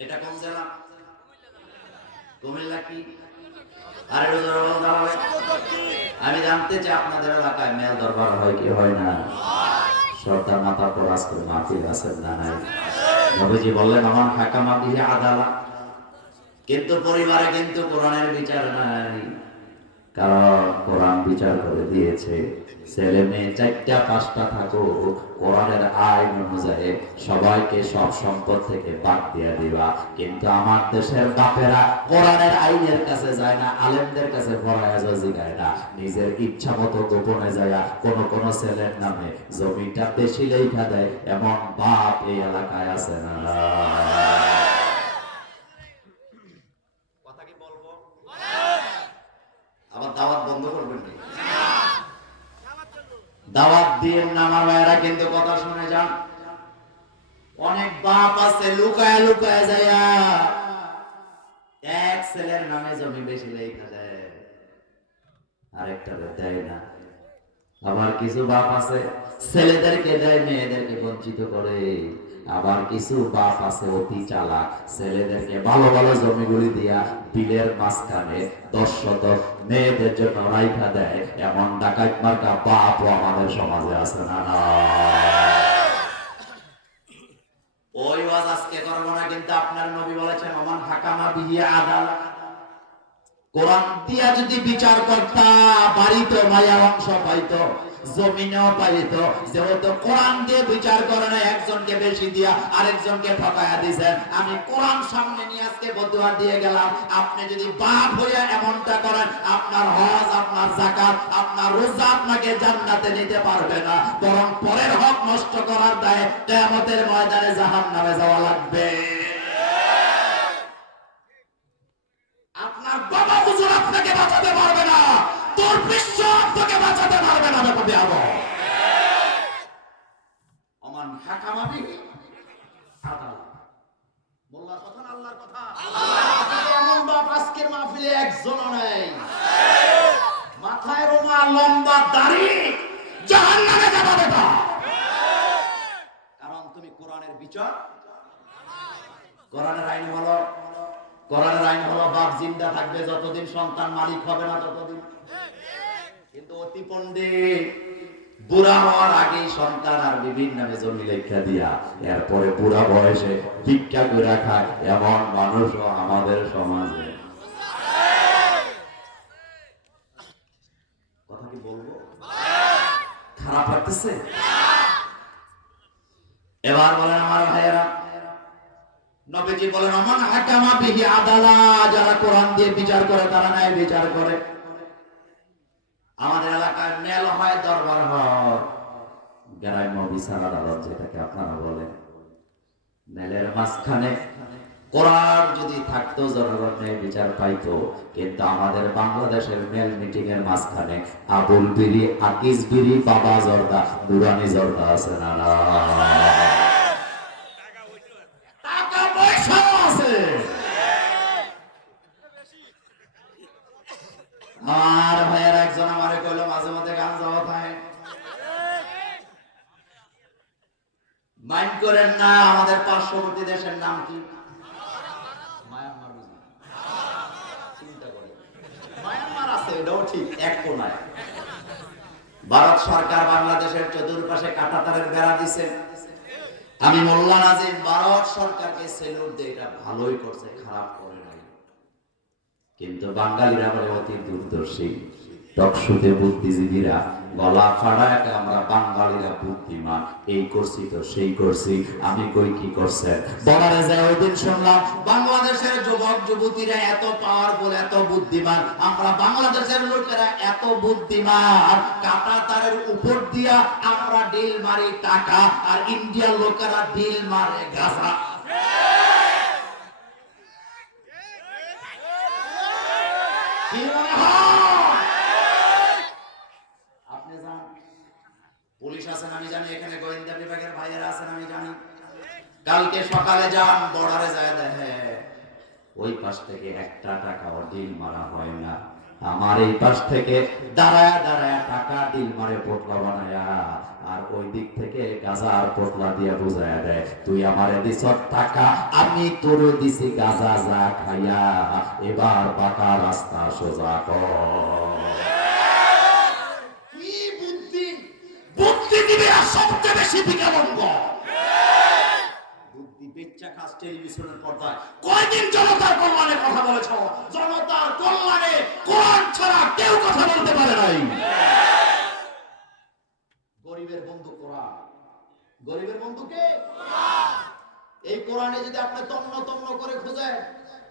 এটা কোন জেলা? কুমিল্লা। কি আরে আমি জানতে চাই আপনাদের এলাকায় মেল দরবার হয় কি হয় না? সর্দার মাথা পর আজকে মাহফিল আছেন না নাই? নবীজি বললেন আমার হাকামা বিহি আদালা, কিন্তু পরিবারে কিন্তু কোরআনের বিচার নাই। কারণ কোরআন বিচার করে দিয়েছে ছেলে মেয়ে 4টা 5টা থাকুক, কোরআনের আইন অনুযায়ী সবাইকে সব সম্পদ থেকে বাদ দিয়ে দিবা। কিন্তু আমার দেশের বাপেরা কোরআনের আইনের কাছে যায় না, আলেমদের কাছে ফরয়াজ জিগায় না, নিজের ইচ্ছা মতো গোপনে যায় কোন ছেলের নামে জমিটা বেশি লেখা দেয়। এমন বাপ এই এলাকায় আছে না? কথা কি বলবো? আবার দাওয়াত বন্ধ করবেন না, দাওয়াত দিয়ে আমার ভাইয়েরা কিন্তু কথা শুনে যান। অনেক বাপ আছে লুকায় লুকায় যায় এক ছেলের নামে জমি বেশি লেখা দেয়, আরেকটা দেয় না। আবার কিছু বাপ আছে ছেলেদেরকে দেয়, মেয়েদেরকে বঞ্চিত করে। আবার কিছু বাপ আছে অতি চালাক, ছেলেদেরকে ভালো ভালো জমিগুলি দিয়া বিলের মাঝখানে 10 শতক মেয়েদের জন্য রাইখা দেয়। এমন ডাকাত মার্কা বাপও আমাদের সমাজে আছে না? ওই ওয়াজ আজকে করব না, কিন্তু আপনার নবী বলেছেন ওমান হাকামা বিহি আদালা, কোরআন দিয়া যদি বিচার করতা বাড়িতে মায়া অংশ পাইতো, জমিনেও পাইতো। যেহেতু কোরআন দিয়ে বিচার করে না, একজনকে বেশি দিয়া আরেকজনকে ঠকায়া দিয়েছেন। আমি কোরআন সামনে নিয়ে আজকে বদুয়া দিয়ে গেলাম, আপনি যদি বাপ হইয়া এমনটা করেন, আপনার হজ, আপনার যাকাত, আপনার রোজা আপনাকে জান্নাতে নিতে পারবে না, বরং পরের হক নষ্ট করার দায়ে কিয়ামতের ময়দানে জাহান্নামে যাওয়া লাগবে। আপনার বাবা হুজুর আপনাকে বাঁচাতে পারবে না, তোর বিশ্ব আপনাকে বাঁচাতে পারবে না। ব্যাপারে আবো ওমান হাকামা বিহি আদালা, মোল্লার কথা না আল্লাহর কথা? এমন বাপ আজকের মাহফিলে একজনও নাই। মাথায় রোমা, লম্বা দাড়ি, জাহান্নামে যাবে বেটা। কারণ তুমি কোরআনের বিচার, কোরআনের আইন হলো, কোরআনের আইন হলো বাপ জিন্দা থাকবে যতদিন, সন্তান মালিক হবে না ততদিন। কিন্তু অতি পণ্ডিত বুড়া হওয়ার আগেই সন্তান আর বিভিন্ন নামে জমি লেখা দিয়া এরপরে বুড়া বয়সে ভিক্ষা করে খায়, এমন মানুষও আমাদের সমাজে। কথা কি বলবো? খারাপ লাগতেছে? এবার বলেন আমার ভাইয়েরা, নবীজি বলেন আমান হাকামা বিহি আদালা, যারা কোরআন দিয়ে বিচার করে তারা ন্যায় বিচার করে। আমাদের এলাকায় মেল হয়, দরবার হয়, গ্রাম্য বিচার আদালত যেটাকে আপনারা বলেন। মেলের মাঝখানে কোরআন যদি থাকতো জনগণ ন্যায় বিচার পাইতো। কিন্তু আমাদের বাংলাদেশের মেল মিটিং এর মাঝখানে আবুল বিরি, আকিস বিরি, বাবা জর্দা, নুরানি জর্দা আছে না? আর ভাইয়ের একজন আমারে কইল মাঝে মাঝে গান যাওয়া থাকে, মাইন্ড করেন না। আমাদের পার্শ্ববর্তী দেশের নাম কি? মায়ানমার। চিন্তা করে মায়ানমার আছে, এটাও ঠিক এক কোনায়। ভারত সরকার বাংলাদেশের চতুর্পাশে কাঁটাতারের বেড়া দিছে। আমি মোল্লা নাজিম ভারত সরকারকে সেলুট দেই, এটা ভালোই করছে, খারাপ করে নাই। কিন্তু বাঙালিরা বলে অতি দূরদর্শী, টকশুতে বুদ্ধিজীবীরা গলা ফাড়ায় আমরা বাঙালিরা বুদ্ধিমান, এই করছি তো সেই করছি, আমি কই কি করছেন। বর্ডারে যায় ওই দিন শুনলাম বাংলাদেশের যুবক যুবতীরা এত পাওয়ারফুল, এত বুদ্ধিমান, আমরা বাংলাদেশের লোকেরা এত বুদ্ধিমান, কাটা তারের উপর দিয়া আমরা ডিল মারি টাকা, আর ইন্ডিয়ার লোকেরা ডিল মারে গাঁজা। আপনি জান, পুলিশ আছেন আমি জানি, এখানে গোয়েন্দা বিভাগের ভাইয়েরা আছেন আমি জানি, কালকে সকালে যান বর্ডারে যায় দেখে ওই পাশ থেকে একটা টাকাও ডিল মারা হয় না, আমার এই পাশ থেকে দাঁড়ায় দাঁড়ায় টাকা ডিল মারে পোটলা বানায়া, আর ওই দিক থেকে গাঁজা আর পোটলা দিয়ে বুঝায়া দেয় তুই আমারে দিছ টাকা, আমি তোরে দিছি গাঁজা, যা খাইয়া এবার পাকা রাস্তা সোজা কর। কি বুদ্ধি, বুদ্ধিজীবীরা সবচেয়ে বেশি বিকাবঙ্গ। বুদ্ধি বেচ্চা খাস টেলিভিশনের পর্দায় কয়দিন জনতার কল্যাণে কথা বলেছ? জনতার কল্যাণে কোরআন ছাড়া কেউ কথা বলতে পারে নাই। গরিবের বন্ধু কোরআন, গরিবের বন্ধুকে এই কোরআনে যদি আপনি তন্ন তন্ন করে খুঁজেন,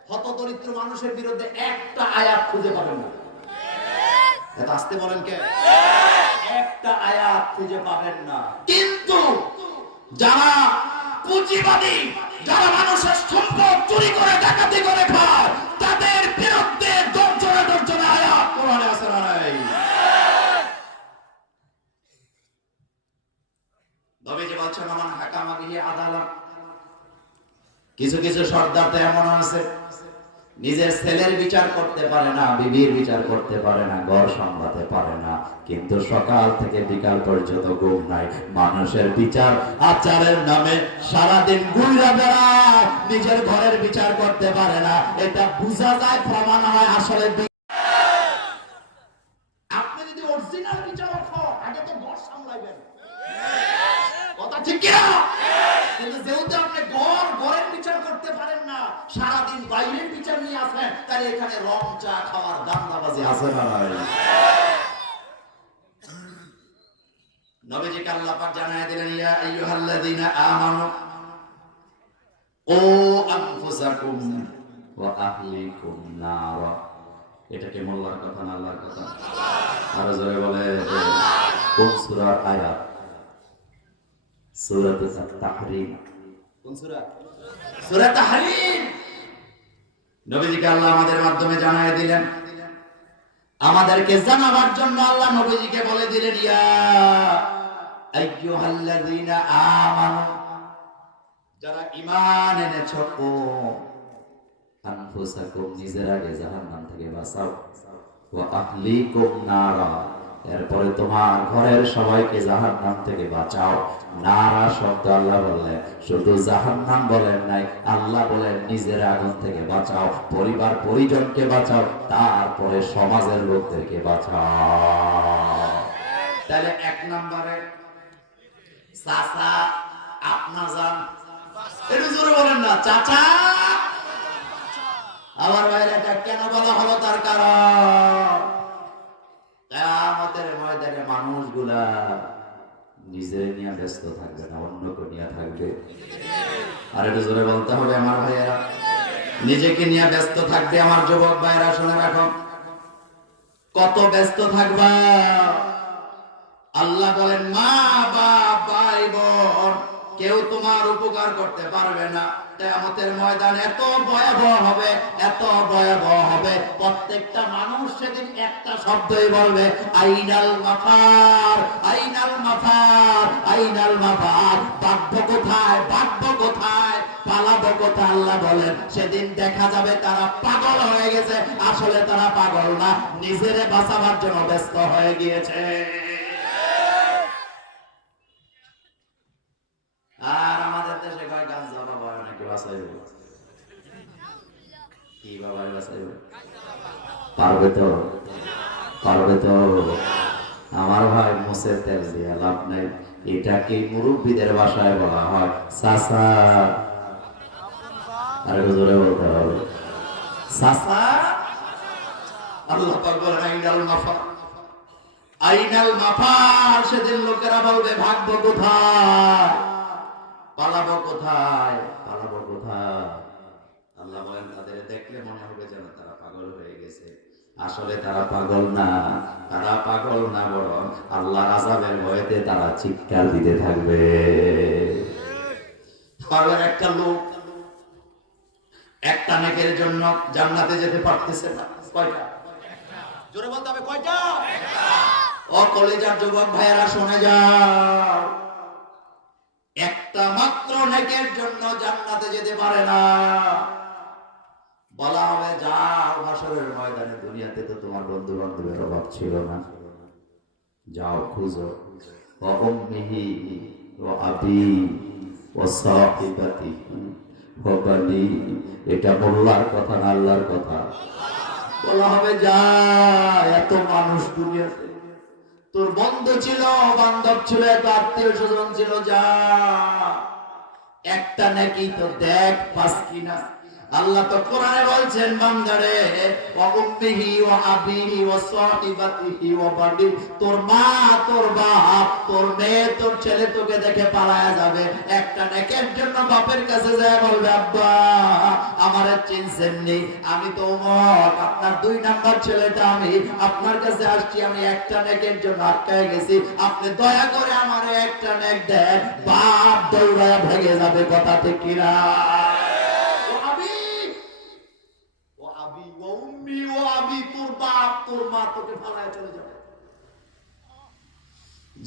হতদরিদ্র মানুষের বিরুদ্ধে একটা আয়াত খুঁজে পাবেন না। এত আসতে বলেন কে? একটা আয়াত খুঁজে পাবেন না। কিন্তু যারা পুঁজিবাদী, যারা মানুষের সম্পদ চুরি করে ডাকাতি করে খায়, তাদের বিরুদ্ধে দর্জনে দর্জনে আয়াত কোরআনে আছে না নাই? নবীজি বলছেন মান হাকামা বিহি আদালত। কিছু কিছু সর্দার তো এমন আছে নিজের ছেলের বিচার করতে পারে না, বিবির বিচার করতে পারে না, ঘর সামলাতে পারে না, কিন্তু সকাল থেকে বিকাল পর্যন্ত ঘুম নাই, মানুষের বিচার আচারের নামে সারাদিন ঘুরে বেড়ায়, নিজের ঘরের বিচার করতে পারে না। এটা বোঝা যায়, প্রমাণ হয় আসলে। আপনি যদি অরিজিনাল বিচারক হন, আগে তো ঘর সামলাইবেন, কথা ঠিক কি না? কিন্তু যেহেতু আপনি ঘরের বিচার করতে পারেন না, সারাদিন বাইরের বিচার নিয়ে আসেন, তাহলে এখানে রং চা খাওয়ার দান্দাবাজি আছে না নাই? নবীজি আল্লাহ পাক জানায় দিলেন ইয়া আইয়ুহাল্লাযীনা আমানু ও আনফুসাকুম ওয়া আহলিকুম নার। এটা কি মোল্লার কথা না আল্লাহর কথা? আর জোরে বলে কোন সূরার আয়াত? সূরাতুত তাহরীম। কোন সূরা? সূরা তাহরীম। নবীজিকে আল্লাহ আমাদের মাধ্যমে জানায় দিলেন, আমাদেরকে জানাবার জন্য আল্লাহ নবীজিকে বলে দিলেন ইয়া আইয়ুহাল্লাযীনা আমানু, যারা ঈমান এনেছো, ও আনফুসাকুম, নিজের আগে জাহান্নাম থেকে বাঁচাও, ওয়া আহলিকুম নারা, এরপরে তোমার ঘরের সবাইকে জাহান্নাম থেকে বাঁচাও। নারা শব্দ আল্লাহ বললেন, শুধু জাহান্নাম বলেন নাই, আল্লাহ বলেন নিজের আগুন থেকে বাঁচাও, পরিবার পরিজনকে বাঁচাও, তারপরে সমাজের লোকদেরকে বাঁচাও। তাহলে এক নম্বরে চাচা আপনা যান, একটু জোরে বলেন না, চাচা। আমার ভাইরা, এটা কেন বলা হলো? তার কারণ কিয়ামতের ময়দানে মানুষগুলা নিজের নিয়ে ব্যস্ত থাকবে না, অন্যকে নিয়ে থাকবে। আর একটু জোরে বলতে হবে আমার ভাইয়েরা, নিজেকে নিয়ে ব্যস্ত থাকবে। আমার যুবক ভাইয়েরা শুনে রাখো, কত ব্যস্ত থাকবা? আল্লাহ বলেন মা বাপ ভাই বোন কেউ তোমার উপকার করতে পারবে না। কিয়ামতের ময়দান এত ভয়াবহ হবে, এত ভয়াবহ হবে, প্রত্যেকটা মানুষ সেদিন একটা শব্দই বলবে, আইনাল মাফার, আইনাল মাফার, আইনাল মাফার। বাঁধবো কোথায়, বাঁধবো কোথায়, পালাবো কোথায়? আল্লাহ বলেন সেদিন দেখা যাবে তারা পাগল হয়ে গেছে, আসলে তারা পাগল না, নিজেরে বাঁচাবার জন্য ব্যস্ত হয়ে গিয়েছে। আর আমাদের দেশে কয় গাঞ্জা বাবা নাকি বাঁচাইব, কি বাবা বাঁচাইব? পারবে তো, পারবে তো? আমার ভাই মুসের তেল দিয়ে লাভ নাই। এটাকে মুরব্বীদের ভাষায় বলা হয় চাচা। আর জোরে বলতে হবে চাচা আল্লাহ পাক বলেন আইনাল মাফার, আইনাল মাফার, সেদিন লোকেরা বলবে ভাগবো কোথায়, পালাবো কোথায়, পালাবো কোথায়। আল্লাহ বলেন তাদের দেখলে মনে হবে যেন তারা পাগল হয়ে গেছে। আসলে তারা পাগল না, তারা পাগল না, বরং আল্লাহর আযাবের ভয়েতে তারা চিৎকার দিতে থাকবে। পাগল একটা লোক একটা নেকের জন্য জান্নাতে যেতে পারতেছে না। কয়টা? জোরে বলতে হবে, কয়টা? ও কলেজার যুবক ভাইয়েরা শুনে যাও, একটা মাত্র নেকের জন্য জান্নাতে যেতে পারে না। বলা হবে যাও হাসরের ময়দানে, দুনিয়াতে তো তোমার বন্ধু বান্ধবের অভাব ছিল না, যাও খুঁজো। ও উম্মিহি ও আবি ও সাহিবাতিহি ও বানি, এটা মোল্লার কথা না আল্লাহর কথা। বলা হবে যা, এত মানুষ দুনিয়াতে, তোর বন্ধু ছিল, বান্ধব ছিল, এত আত্মীয় স্বজন ছিল, যা একটা নাকি তো দেখ পাস কিনা। আল্লাহ তো কোরআনে বলছেন বান্দারে, ওয়া উম্মিহি ওয়া আবিহি ওয়া সাহিবাতিহি ওয়া বানি, তোর মা, তোর বাপ, তোর মেয়ে, তোর ছেলে তোকে দেখে পালায়া যাবে। একটা নেকের জন্য বাপের কাছে যায় বলবে আব্বা আমারে চিনছেন নি, আমি তো ওমর, আপনার 2 নাম্বার ছেলেটা, আমি আপনার কাছে আসছি, আমি একটা নেকের জন্য আটকায় গেছি, আপনি দয়া করে আমারে একটা নেক দেন। বাপ দৌড়ায়া ভেগে যাবে, কথা ঠিক কিনা?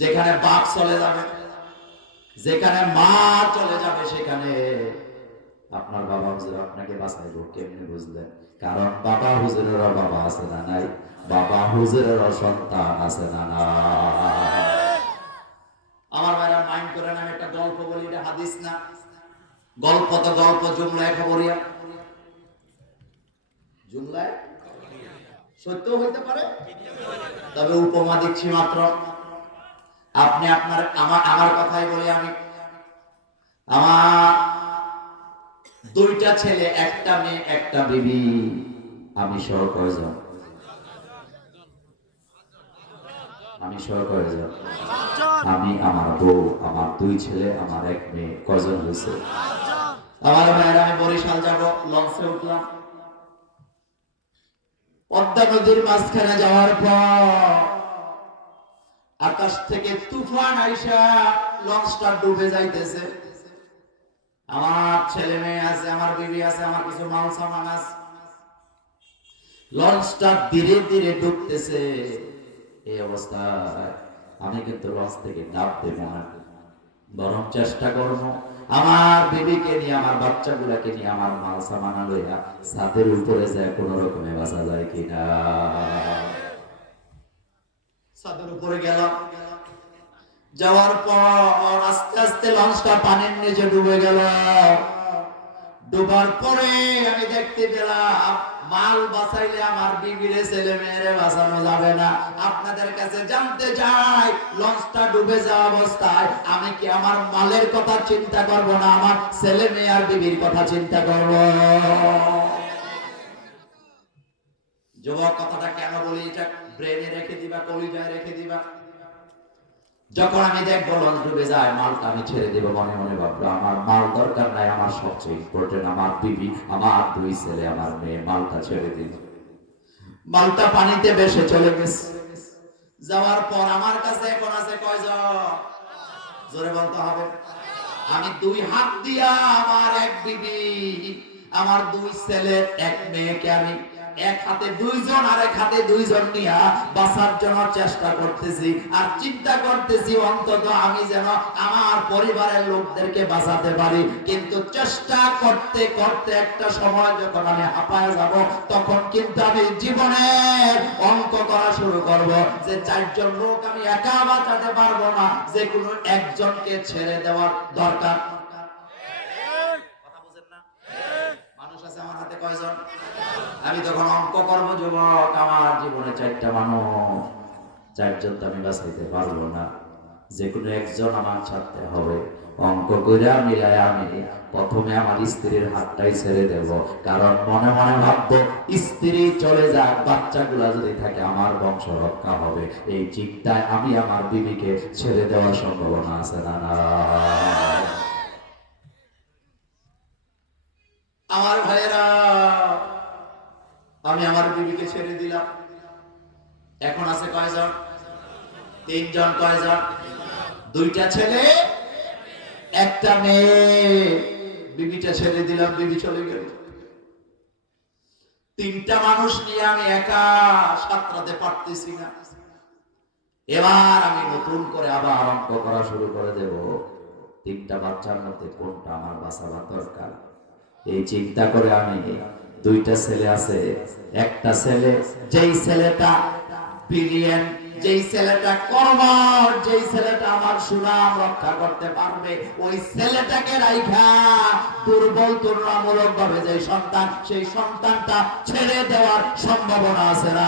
যেখানে বাপ চলে যাবে, যেখানে মা চলে যাবে, সেখানে আপনার বাবা হুজুর আপনাকে বাঁচাইবো কেমনে বুঝলেন? কারণ বাবা হুজুরেরও বাবা আছে না নাই, বাবা হুজুরেরও সন্তান আছে না নাই। আমার ভাইরা মাইন্ড করে না, আমি একটা গল্প বলি, এটা হাদিস না। গল্প তো গল্প, জুমলায় খবরিয়া, জুমলায় সত্য হইতে পারে, তবে উপমা দিচ্ছি মাত্র। আপনি আপনার আমার কথাই বলি, আমি আমার 2টা ছেলে, একটা মেয়ে, একটা বিবি, আমি সহ কয়জন? আমি সহ কয়জন? আমি, আমার বউ, আমার 2 ছেলে, আমার 1 মেয়ে, কয়জন হয়েছে? আমার ভাইয়েরা, আমি বরিশাল যাব, লঞ্চে উঠলাম। পদ্মা নদীর মাঝখানে যাওয়ার পর আকাশ থেকে তুফান আইসা লঞ্চটা ডুবে যাইতেছে। আমার ছেলে মেয়ে আছে, আমার বিবি আছে, আমার কিছু মাল সামান আছে। লঞ্চটা ধীরে ধীরে ডুবতেছে। এই অবস্থায় আমি কিন্তু লঞ্চ থেকে নাম দেব না, বরং চেষ্টা করব আমার বিবিকে নিয়ে, আমার বাচ্চাগুলাকে নিয়ে, আমার মাল সামান লইয়া ছাদের উপরে যায় কোন রকমে বাঁচা যায় কিনা। ছাদের উপরে গেলাম, যাওয়ার পর আস্তে আস্তে লঞ্চটা পানির নিচে ডুবে গেল। ডুবার পরে আমি দেখতে পেলাম মাল বাঁচাইলে আমার বিবিরে, ছেলে মেয়েরে বাঁচানো যাবে না। আপনাদের কাছে জানতে চাই, লঞ্চটা ডুবে যাওয়া অবস্থায় আমি কি আমার মালের কথা চিন্তা করব না, আমার ছেলে মেয়ে আর বিবির কথা চিন্তা করব? যুবক, কথাটা কেন বলি, এটা ব্রেনে রেখে দিবা, কলিজায় রেখে দিবা। যখন আমি দেখবো লঞ্চ ডুবে যায়, মালটা আমি ছেড়ে দেবো, মনে মনে ভাবলো আমার মাল দরকার নাই, আমার সবচেয়ে ইম্পর্টেন্ট আমার বিবি, আমার 2 ছেলে, আমার মেয়ে, মালটা ছেড়ে দিল। মালটা পানিতে ভেসে চলে গেছে। যাওয়ার পর আমার কাছে এখন আছে কয়জন? জোরে বলতে হবে। আমি 2 হাত দিয়া আমার 1 বিবি, আমার 2 ছেলে, 1 মেয়েকে আমি এক হাতে 2 জন, আর এক হাতে 2 জন নিয়ে বাঁচার জন্য চেষ্টা করতেছি, আর চিন্তা করতেছি অন্তত আমি যেন আমার পরিবারের লোকদেরকে বাঁচাতে পারি। কিন্তু চেষ্টা করতে করতে একটা সময় যখন আমি হাঁপায় যাব, তখন কিন্তু আমি জীবনের অঙ্ক করা শুরু করব যে 4 জন লোক আমি একা বাঁচাতে পারবো না, যে কোনো একজনকে ছেড়ে দেওয়ার দরকার। মানুষ আছে আমার হাতে কয়জন? আমি তখন অঙ্ক করবো, যুবক আমার জীবনে 4টা মানুষ, 4 জন তো আমি বাঁচাইতে পারবো না। যে কোনো একজন আমার ছাড়তে হবে। অঙ্ক করে মিলায় আমি প্রথমে আমার স্ত্রীর হাতটাই ছেড়ে দেব, কারণ মনে মনে ভাববো স্ত্রী চলে যাক, বাচ্চাগুলা যদি থাকে আমার বংশ রক্ষা হবে। এই চিন্তায় আমি আমার বিবিকে ছেড়ে দেওয়ার সম্ভাবনা আছে না? আমার ভাইয়েরা, আমি আমার বিবিকে ছেড়ে দিলাম। এখন আছে কয়জন? 3 জন। কয়জন? 2টা ছেলে, একটা মেয়ে। বিবিটা ছেড়ে দিলাম, বিবি চলে গেল। 3টা মানুষ নিয়ে আমি একা সাঁতরাতে পারতেছি না। এবার আমি নতুন করে আবার অঙ্ক করা শুরু করে দেব। 3টা বাচ্চার মধ্যে কোনটা আমার বাঁচাবার দরকার, এই চিন্তা করে আমি 2টা ছেলে আছে, একটা ছেলে, যেই ছেলেটা ব্রিলিয়ান্ট, যেই ছেলেটা কর্মঠ, যেই ছেলেটা আমার সুনাম রক্ষা করতে পারবে, ওই ছেলেটাকে রাইখা দুর্বল তুলনামূলক ভাবে যে সন্তান, সেই সন্তানটা ছেড়ে দেওয়ার সম্ভাবনা আছে না?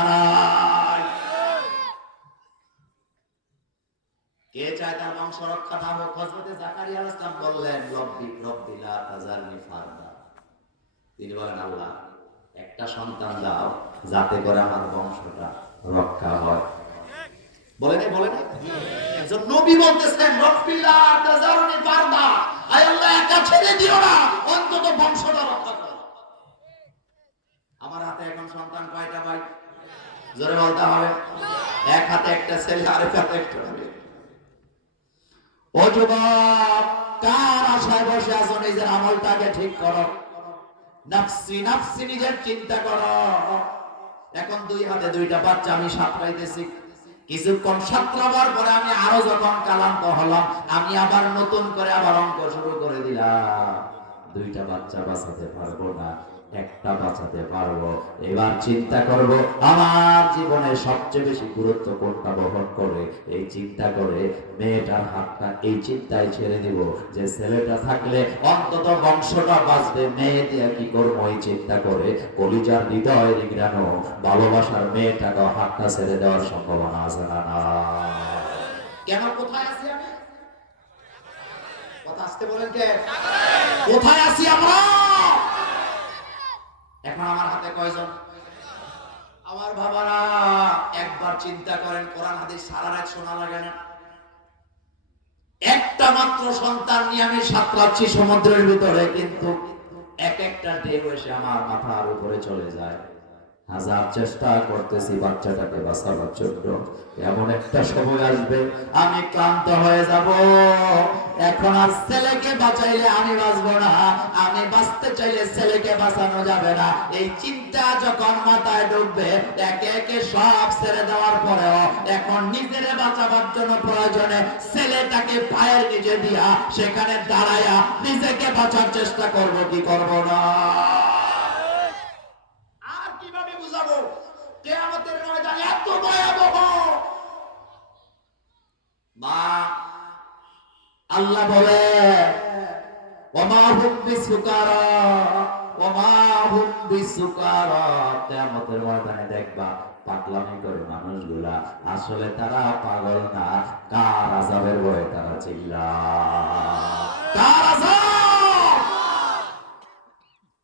কে চায় তার বংশ রক্ষা না হোক? হযরতে জাকারিয়া আলাইহিস সালাম বললেন, রব্বি রব্বি লা তাজারনি ফারদা। তিনি বলেন, আল্লাহ একটা সন্তান দাও যাতে করে আমার বংশটা রক্ষা হয়। বলেন বলেন, একজন নবী বলতেছেন, রব্বি লা তাজারনি ফারদা, আয় আল্লাহ একা ছেড়ে দিও না, অন্তত বংশটা রক্ষা করো। আমার হাতে এখন সন্তান কয়টা ভাই? জোরে বলতে হবে। এক হাতে একটা ছেলে, আরেক হাতে একটা মেয়ে। ও যুবক, কার আশায় বসে আছো? নিজের আমলটাকে ঠিক করো। নাফসি নাফসি, নিজের চিন্তা করো। এখন 2 হাতে 2টা বাচ্চা আমি সাঁতরাইতেছি। কিছুক্ষণ সাঁতরাবার পরে আমি আরো যখন ক্লান্ত হলাম, আমি আবার নতুন করে আবার অঙ্ক শুরু করে দিলাম। 2টা বাচ্চা বাঁচাতে পারবো না, একটা বাঁচাতে পারবো। এবার চিন্তা করব আমার জীবনে সবচেয়ে বেশি গুরুত্ব কোনটা বহন করে। এই চিন্তা করে মেয়েটার হাতটা এই চিন্তায় ছেড়ে দিব যে ছেলেটা থাকলে অন্তত বংশটা বাঁচবে। মেয়ে দিয়ে কি করবো এই চিন্তা করে কলিজার হৃদয় নিগ্রানো ভালোবাসার মেয়েটাকে হাতটা ছেড়ে দেওয়ার সম্ভাবনা আছে না? কেন? কোথায় আছি আমি? কথা আসতে বলেন কে? কোথায় আছি আমরা? এখন আমার হাতে কয়জন? আমার বাবারা, একবার চিন্তা করেন, কোরআন হাদিস সারা রাত শোনা লাগে না? একটা মাত্র সন্তান নিয়ে আমি সাঁতরাচ্ছি সমুদ্রের ভিতরে, কিন্তু এক একটা ঢেউ এসে আমার মাথার উপরে চলে যায়। হাজার চেষ্টা করতেছি বাচ্চাটাকে বাঁচাবার জন্য, এমন একটা সময় আসবে আমি ক্লান্ত হয়ে যাব। এখন আর ছেলেকে বাঁচাইলে আমি বাঁচবো না, আমি বাঁচতে চাইলে ছেলেকে বাঁচানো যাবে না। এই চিন্তা যখন মাথায় ঢুকবে, একে একে সব ছেড়ে দেওয়ার পরেও এখন নিজের বাঁচাবার জন্য প্রয়োজনে ছেলেটাকে পায়ের নিচে দিয়া সেখানে দাঁড়ায়া নিজেকে বাঁচার চেষ্টা করব কি করব না? কিয়ামতের ময়দান এত ভয়াবহ। মা আল্লাহ বলে, ওমা হুম বিসুকারা, ওমা হুম বিসুকারা। কিয়ামতের ময়দানে দেখবা পাগলামি করে মানুষগুলা, আসলে তারা পাগল না, কার আযাবের ভয়ে তারা চিল্লায়। কার আযাব?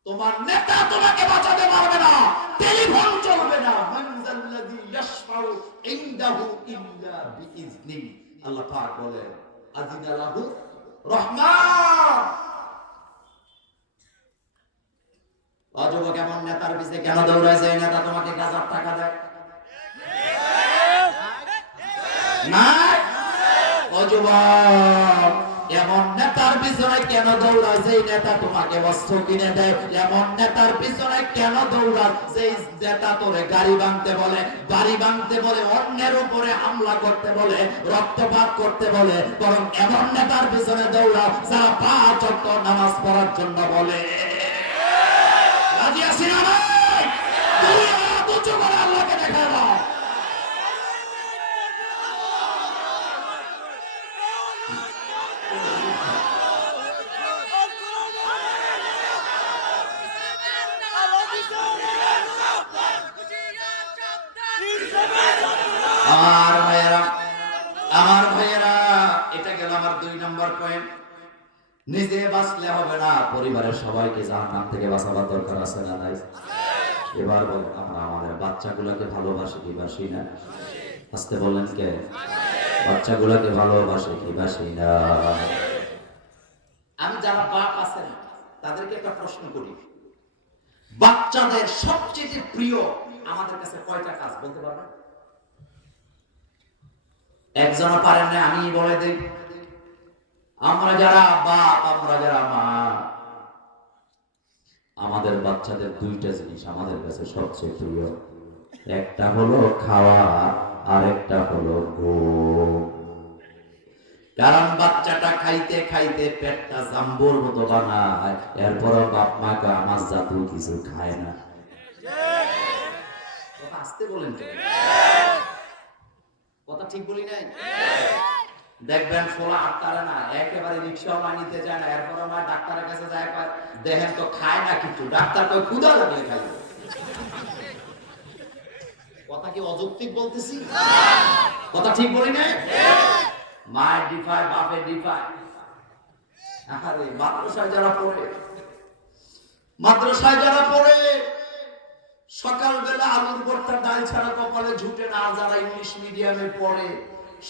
তোমার নেতা তোমাকে বাঁচাতে পারবে না, টেলিফোন চলবে না। মানজাল্লাযী ইয়াশফাউ ইনদাহু ইল্লা বিইজনি। আল্লাহ পাক বলেন, আযিনা লাহু রহমান। অযুব কেমন নেতার পিছে কেন দৌড়ায়? যায় নেতা তোমাকে গাজার টাকা দেয় না? অযুব এমন নেতার পিছনে কেন দৌড়ায়? যেই নেতা তোমাকে বস্ত্র কিনে দেয়। এমন নেতার পিছনে কেন দৌড়ায়? যেই নেতা তোরে গাড়ি ভাঙতে বলে, বাড়ি ভাঙতে বলে, অন্যের উপরে হামলা করতে বলে, রক্তপাত করতে বলে। বরং এমন নেতার পিছনে দৌড়াও যারা 5 ওয়াক্ত নামাজ পড়ার জন্য বলে। রাজি আছি না ভাই? দুই হাত উঁচু করে আল্লাহকে দেখা দাও। আমার ভাইয়েরা, আমার ভাইয়েরা, পয়েন্ট, নিজে বাঁচলে হবে না, পরিবারের সবাইকে জাহান্নাম থেকে বাঁচাবার দরকার আছে না নাই? এবার বলেন, আমরা আমাদের বাচ্চাগুলোকে ভালোবাসি কি বাসি না? আসতে বললেন কে? বাচ্চাগুলোকে ভালোবাসে কি বাসি না? আমি যারা বাপ আছেন তাদেরকে একটা প্রশ্ন করি, বাচ্চাদের সবচেয়ে প্রিয় আমাদের কাছে কয়টা কাজ বলতে পারবেন? একজনও পারেন না, আমি বলে দিই। আমরা যারা বাপ, আমরা যারা মা, আমাদের বাচ্চাদের দুইটা জিনিস আমাদের কাছে সবচেয়ে প্রিয়। একটা হলো খাওয়া, আর একটা হলো ঘুম। কারণ বাচ্চাটা খাইতে খাইতে পেটটা জাম্বুর মতো বানায়, এরপর বাপ মা কয় আমার জাদু কিছু খায় না। কথা আসতে বলেন, কথা ঠিক বলি নাই? দেখবেন ফোলা আটকারে না, একেবারে রিক্সাও নিতে যায় না, এরপর আমার ডাক্তারের কাছে যায়, দেখেন তো খায় না কিছু, ডাক্তার কয় ক্ষুধা লাগলে খাইবে। কথা কি অযৌক্তিক বলতেছি? কথা ঠিক বলি নাই? মায়ের ডিফায়, বাপের ডিফায়। আরে মাদ্রাসায় যারা পড়ে, মাদ্রাসায় যারা পড়ে সকালবেলা আলুর ভর্তা ডাল ছাড়া কপালে ঝুটে না। আর যারা ইংলিশ মিডিয়ামে পড়ে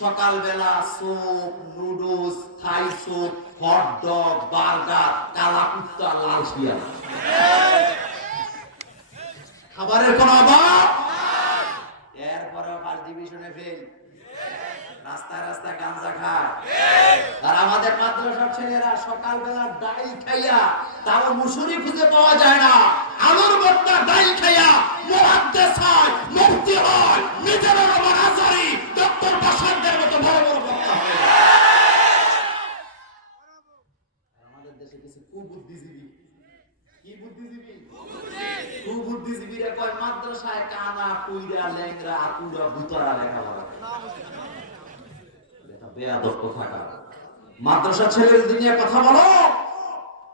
সকালবেলা soup, noodles, Thai soup, hot dog, burger, কালা কুত্তা, লাল শিয়াল। খাবারের কোন অভাব? এরপরে ফার্স্ট ডিভিশনে ফেল, রাস্তায় রাস্তায় গাঁজা খায়। আর আমাদের মাদ্রাসার ছেলেরা সকালবেলা ডাল খাইয়া, তাও মুসুরি খুঁজে পাওয়া যায় না, আলুর ভর্তা ডাল খাইয়া মুহাদ্দিস হয়, মুফতি হয়, নিজের রহমান আজারি, ডক্টর বাসারদের মতো বড় বড় বক্তা হয়। আমাদের দেশে কিছু কুবুদ্ধিজীবী, কি বুদ্ধিজীবী? কুবুদ্ধিজীবীরা কয় মাদ্রাসায় কানা, কুইরা, ল্যাংরা, আকুরা, ভুতারা লেখাপড়া। বেয়াদব কোথাকার। মাদ্রাসার ছেলেদের দুনিয়া কথা বলো।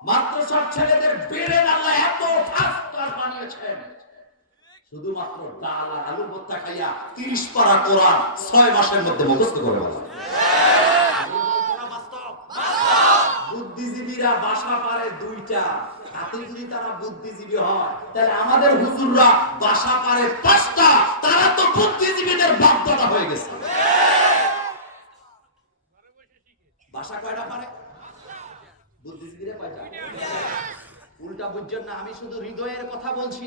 মাদ্রাসার ছেলেদের ব্রেন আল্লাহ এত ফাস্ট বানিয়েছেন, শুধুমাত্র ডাল আর আলুর ভর্তা খাইয়া 30 পারা কোরআন 6 মাসের মধ্যে মুখস্থ করে ফেলে। বুদ্ধিজীবীরা বাসা পারে 2টা, তাতে যদি তারা বুদ্ধিজীবী হয়, তাহলে আমাদের হুজুররা বাসা পারে 5টা, তারা তো বুদ্ধিজীবীদের বাপদাদা হয়ে গেছে। ভাষা কয়টা পারে? বুদ্ধিজীবীরা কয়টা? উল্টা বুঝছেন না, আমি শুধু হৃদয়ের কথা বলছি।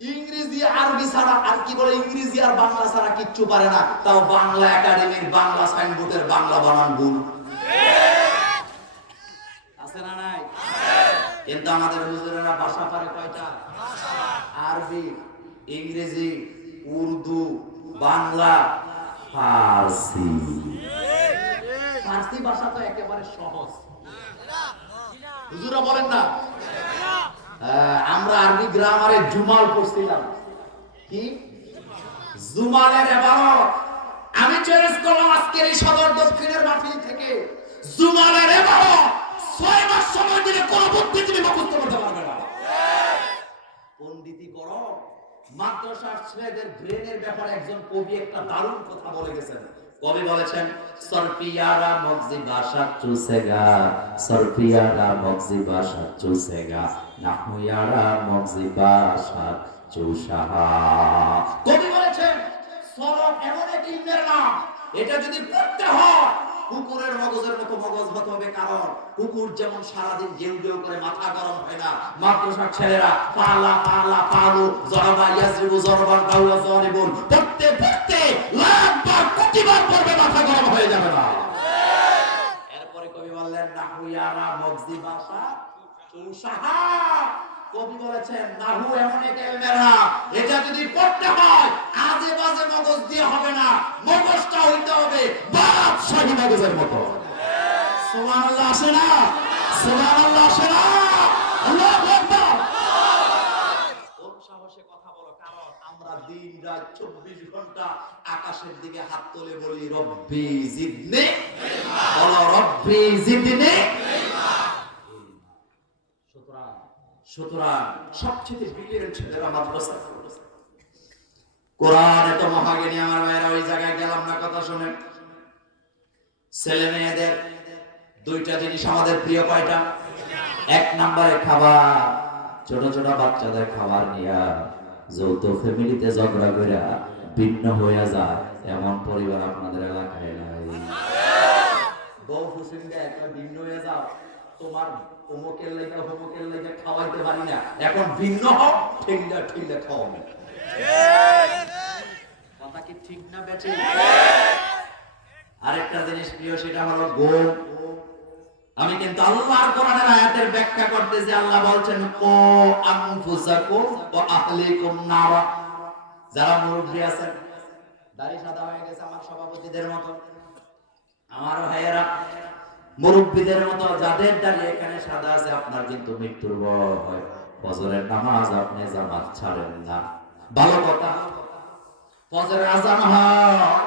ইংরেজি আরবি ছাড়া আর কি বলে, ইংরেজি আর বাংলা ছাড়া কিচ্ছু পারে না, তাও বাংলা একাডেমির বাংলা সাইনবোর্ডের বাংলা বানান ভুল আছে না নাই? কিন্তু আমাদের হুজুরেরা ভাষা পারে কয়টা? আরবি, ইংরেজি, উর্দু, বাংলা, ফার্সি। ফার্সি ভাষা তো একেবারে সহজ, হুজুরা বলেন না? আমরা আরবি গ্রামারে জুমাল পড়ছিলাম, কি জুমালের ইবারত আমি চ্যালেঞ্জ করলাম আজকের এই সদর দক্ষিণের মাহফিল থেকে, জুমালের ইবারত 6 মাস সময় দিলে কোন বুদ্ধিজীবী মুখস্থ করতে পারবে না। পণ্ডিতি করো। মাদ্রাসার ছেলেদের ব্রেনের ব্যাপারে একজন কবি একটা দারুণ কথা বলে গেছেন। কবি বলেছেন, সরফিয়ারা মগজি ভাষা চুসেগা, সরফিয়ারা মগজি ভাষা চুসেগা, নাহুয়ারা মগজি ভাষা চুসাহা। কবি বলেছেন, সরফ এমন এক ইলমের নাম, এটা যদি পড়তে হয় কুকুরের মগজের মতো মগজ হতে হবে। কারণ কুকুর যেমন সারাদিন গেউ গেউ করে মাথা গরম হয় না, মাদ্রাসার ছেলেরা পালা পালা পালু জরবা ইয়াজরিবু জরবান কাউয়া জরিবুন পড়তে পড়তে লাখবার কোটিবার পড়বে, মাথা গরম হয়ে যাবে না। এরপরে কবি বললেন, নাহুয়ারা মগজি ভাষা চুসাহা। কবি বলেছেন, নাহু এমন এক ইলমের নাম, এটা যদি পড়তে হয় আজে বাজে মগজ দিয়ে হবে না, মগজটা হইতে হবে বাদশাহী মগজের মতো। সুবহানাল্লাহ আসে না? সুবহানাল্লাহ আসে না? আল্লাহু আকবার। কোন সাহসে কথা বলো? কারণ আমরা দিন রাত 24 ঘন্টা আকাশের দিকে হাত তুলে বলি, রব্বি জিদনি ইলমা। বলো, রব্বি জিদনি ইলমা। সুতরাং সবচেয়ে ব্রিলিয়ান্ট ছেলেরা মাদ্রাসা পড়ছে। কোরআন এত মহাজ্ঞানী আমার ভাইরা, ওই জায়গায় গেলাম না, কথা শুনেন। ছেলে মেয়েদের দুইটা জিনিস আমাদের প্রিয়। কয়টা? এক নম্বরে খাবার। ছোট ছোট বাচ্চাদের খাবার নিয়া যৌথ ফ্যামিলিতে ঝগড়া কইরা ভিন্ন হয়ে যায় এমন পরিবার আপনাদের এলাকায় নাই? বউ হুসেন একটা ভিন্ন হয়ে যাও, তোমার অমুকের লেগে হোমকের লেগে খাওয়াইতে পারি না, এখন ভিন্ন হও, ঠিকটা ঠিকটা খাওয়াবে। কথা কি ঠিক না বেঁচে? আরেকটা জিনিস প্রিয়, সেটা হলো গম। আমি কিন্তু আল্লাহর কোরআনের আয়াতের ব্যাখ্যা করতেছি। আল্লাহ বলছেন কো আনফুসাকুম ওয়া আহলিকুম নারা। যারা মুরব্বি আছেন, দাড়ি সাদা হয়ে গেছে আমার সভাপতিদের মতো, আমার ভাইয়েরা মুরব্বিদের মতো যাদের দাড়ি এখানে সাদা আছে, আপনার কিন্তু মৃত্যুর ভয়। ফজরের নামাজ আপনি জামাত ছাড়েন না, ভালো কথা। ফজরের আজান হয়,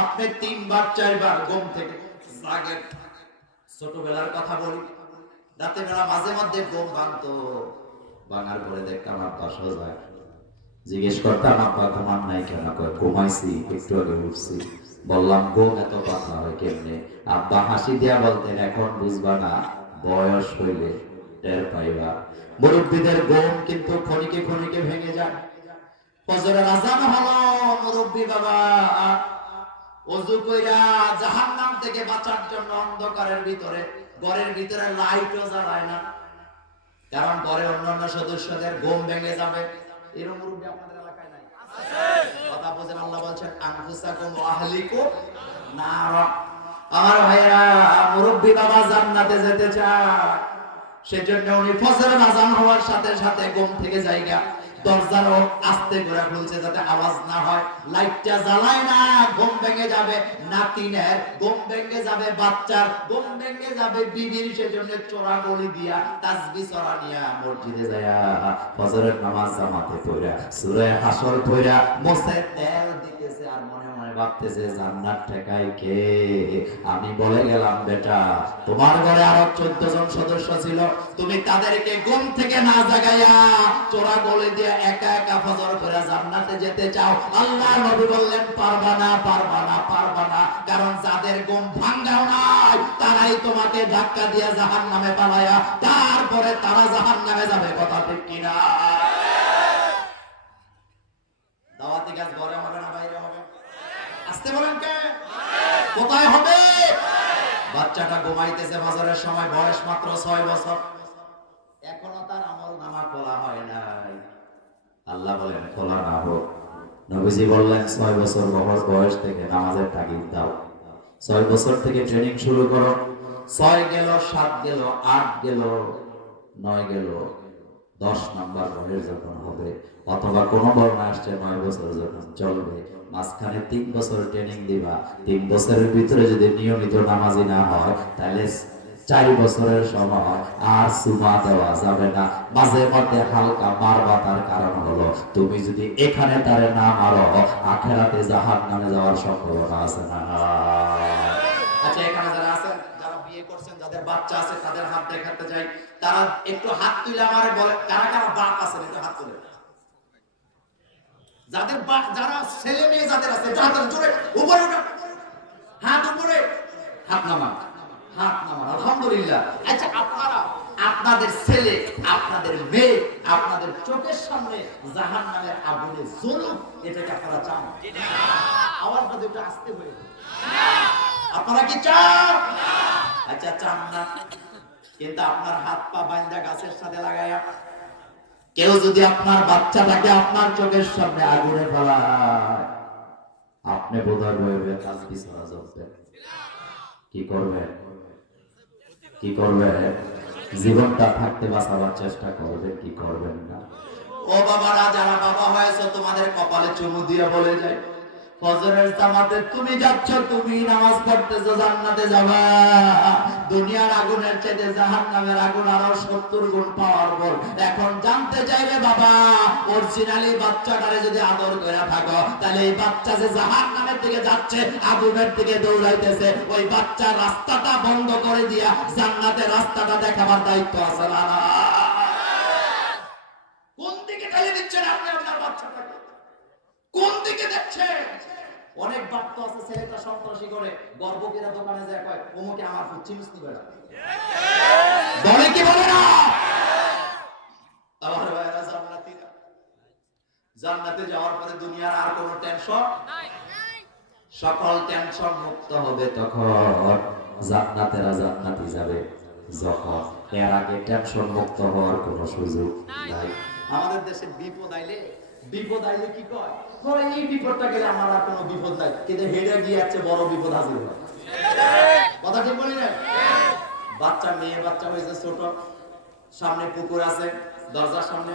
আপনি 3 বার 4 বার ঘুম থেকে জাগেন। ছোটবেলার কথা বলি, রাতে বেলা মাঝে মধ্যে ঘুম ভাঙতো, ভাঙার পরে দেখতাম আব্বা সোজা, জিজ্ঞেস করতাম আব্বা ঘুমান নাই কেন? কয় ঘুমাইছি, একটু আগে উঠছি। বললাম ঘুম এত পাতলা হয় কেমনে? আব্বা হাসি দিয়া বলতেন এখন বুঝবা না, বয়স হইলে টের পাইবা। মুরব্বীদের ঘুম কিন্তু ক্ষণিকে ক্ষণিকে ভেঙে যায়। ফজরের আজান হলো, মুরব্বী বাবা ওযু কইরা জাহান্নাম থেকে বাঁচার জন্য অন্ধকারের ভিতরে, ঘরের ভিতরে লাইটও জ্বালায় না, কারণ ঘরে অন্যান্য সদস্যদের ঘুম ভেঙে যাবে। এরকম মুরব্বী আপনাদের এলাকায় নাই? আছে। কথা বুঝেন, আল্লাহ বলছেন আনফুসাকুম ওয়া আহলিকুম নারা। আমার ভাইরা, মুরব্বী বাবা জান্নাতে যেতে চায়, সেজন্য উনি ফজরের আজান হওয়ার সাথে সাথে ঘুম থেকে জায়গা, দরজারও আস্তে করে খুলছে যাতে আওয়াজ না হয়, লাইটটা জ্বালায় না, ঘুম ভেঙে যাবে নাতিনের, ঘুম ভেঙে যাবে বাচ্চার, ঘুম ভেঙে যাবে বিবির। সেজন্য চোরা গলি দিয়া তাসবিহ চড়া নিয়া মসজিদে যায়া ফজরের নামাজ জামাতে পড়া সূরা হাসর পড়া মোছে তেল দিতেছে, আর মনে মনে ভাবতেছে জান্নাত ঠেকাই কে? আমি বলে গেলাম বেটা, তোমার ঘরে আরো 14 জন সদস্য ছিল, তুমি তাদেরকে ঘুম থেকে না জাগাইয়া চোরা গলি দিয়ে একা একা ফজর পড়া জান্নাতে যেতে চাও? আল্লাহর নবী বললেন পারবা না, পারবা না, পারবা না, কারণ যাদের ঘুম ভাঙাও নাই তারাই তোমাকে ধাক্কা দিয়ে জাহান্নামে পালায়া তারপরে তারা জাহান্নামে যাবে। কথা ঠিক কিনা? দাওয়াতি কাজ ঘরে হবে না বাইরে হবে? আসতে বলেন কে? কোথায় হবে? বাচ্চাটা ঘুমাইতেছে ফজরের সময়, বয়স মাত্র 6 বছর, এখনো তার আমল নামা খোলা হয় নাই। আল্লাহ বলেন খোলা না হোক। নবীজি বললেন 6 বছর বয়স থেকে নামাজের তাগিদ দাও, 6 বছর থেকে ট্রেনিং শুরু করো। 6 গেল, 7 গেল, 8 গেল, 9 গেল, 10 নাম্বার বয়স যখন হবে, অথবা কোন বর্ণা আসছে 9 বছর যখন চলবে, মাঝখানে 3 বছর ট্রেনিং দিবা। 3 বছরের ভিতরে যদি নিয়মিত নামাজি না হয়, তাহলে 4 বছরের সময় আর সুমা দেওয়া যাবে না। মাঝে মধ্যে হালকা মারবা, তার কারণ হলো তুমি যদি এখানে তারে না মারো, আখেরাতে জাহান্নামে যাওয়ার সম্ভাবনা আছে না? আচ্ছা, এখানে যারা আছেন, যারা বিয়ে করছেন, যাদের বাচ্চা আছে, তাদের হাত দেখাতে চাই। তারা একটু হাত তুলে আমারে বলে কারা কারা বাপ আছে, একটু হাত তুলে। যাদের যারা ছেলে মেয়ে যাদের আছে, হাত জোরে উপরে উঠা, হাত উপরে, হাত নামা, হাত নামান। আলহামদুলিল্লাহ। আচ্ছা, আপনারা আপনাদের ছেলে, আপনাদের মেয়ে, আপনাদের চোখের সামনে জাহান্নামের আগুনে জ্বলুক, এটাকে আপনারা চান? আওয়াজ না দুটো আসতে হয়ে, আপনারা কি চান? আচ্ছা, চান না, কিন্তু আপনার হাত পা বাঁধা গাছের সাথে লাগায়া কেউ যদি আপনার বাচ্চাটাকে আপনার চোখের সামনে আগুনে ফেলায়, আপনি বোধহয় বলবেন তাসবিহ ছড়া জ্বলবে। কি করবেন? কি করবেন? জীবনটা থাকতে বাঁচাবার চেষ্টা করবেন কি করবেন না? ও বাবারা, যারা বাবা হয়েছে, তোমাদের কপালে চুমু দিয়ে বলে যায়, ফজরের জামাতে তুমি যাচ্ছ, তুমি নামাজ পড়তেছো, জান্নাতে যাবা। দুনিয়ার আগুনের চাইতে জাহান্নামের আগুন আরো 70 গুণ পাওয়ারফুল। এখন জানতে চাইবে বাবা, অরিজিনালি বাচ্চাটারে যদি আদর করে থাকো, তাহলে এই বাচ্চা যে জাহান্নামের দিকে যাচ্ছে, আগুনের দিকে দৌড়াইতেছে, ওই বাচ্চার রাস্তাটা বন্ধ করে দিয়া জান্নাতের রাস্তাটা দেখাবার দায়িত্ব আছে না? কোন দিকে ঠেলে দিচ্ছেন আপনি আপনার বাচ্চাটাকে? কোন দিকে দেখছেন? অনেক বাপ তো আছে ছেলেটা সন্ত্রাসী করে, গর্ভবতীরা দোকানে যায় কয় ওমকে আমার ফুট চিনুস নি বেড়া, বলে কি বলে না? আমার ভাইরা জান্নাতীরা, জান্নাতে যাওয়ার পরে দুনিয়ার আর কোনো টেনশন নাই, সকল টেনশন মুক্ত হবে তখন। জান্নাতেরা জান্নাতি যাবে যখন, এর আগে টেনশন মুক্ত হওয়ার কোনো সুযোগ নাই। আমাদের দেশে বিপদ আইলে কি কয়, ধরে এই বিপদটা গেলে আমার আর কোনো বিপদ নাই, কিন্তু হেডে গিয়ে আছে বড় বিপদ হাজির হয়। কথা ঠিক বলি না? বাচ্চা, মেয়ে বাচ্চা হয়েছে ছোট, সামনে পুকুর আছে, দরজার সামনে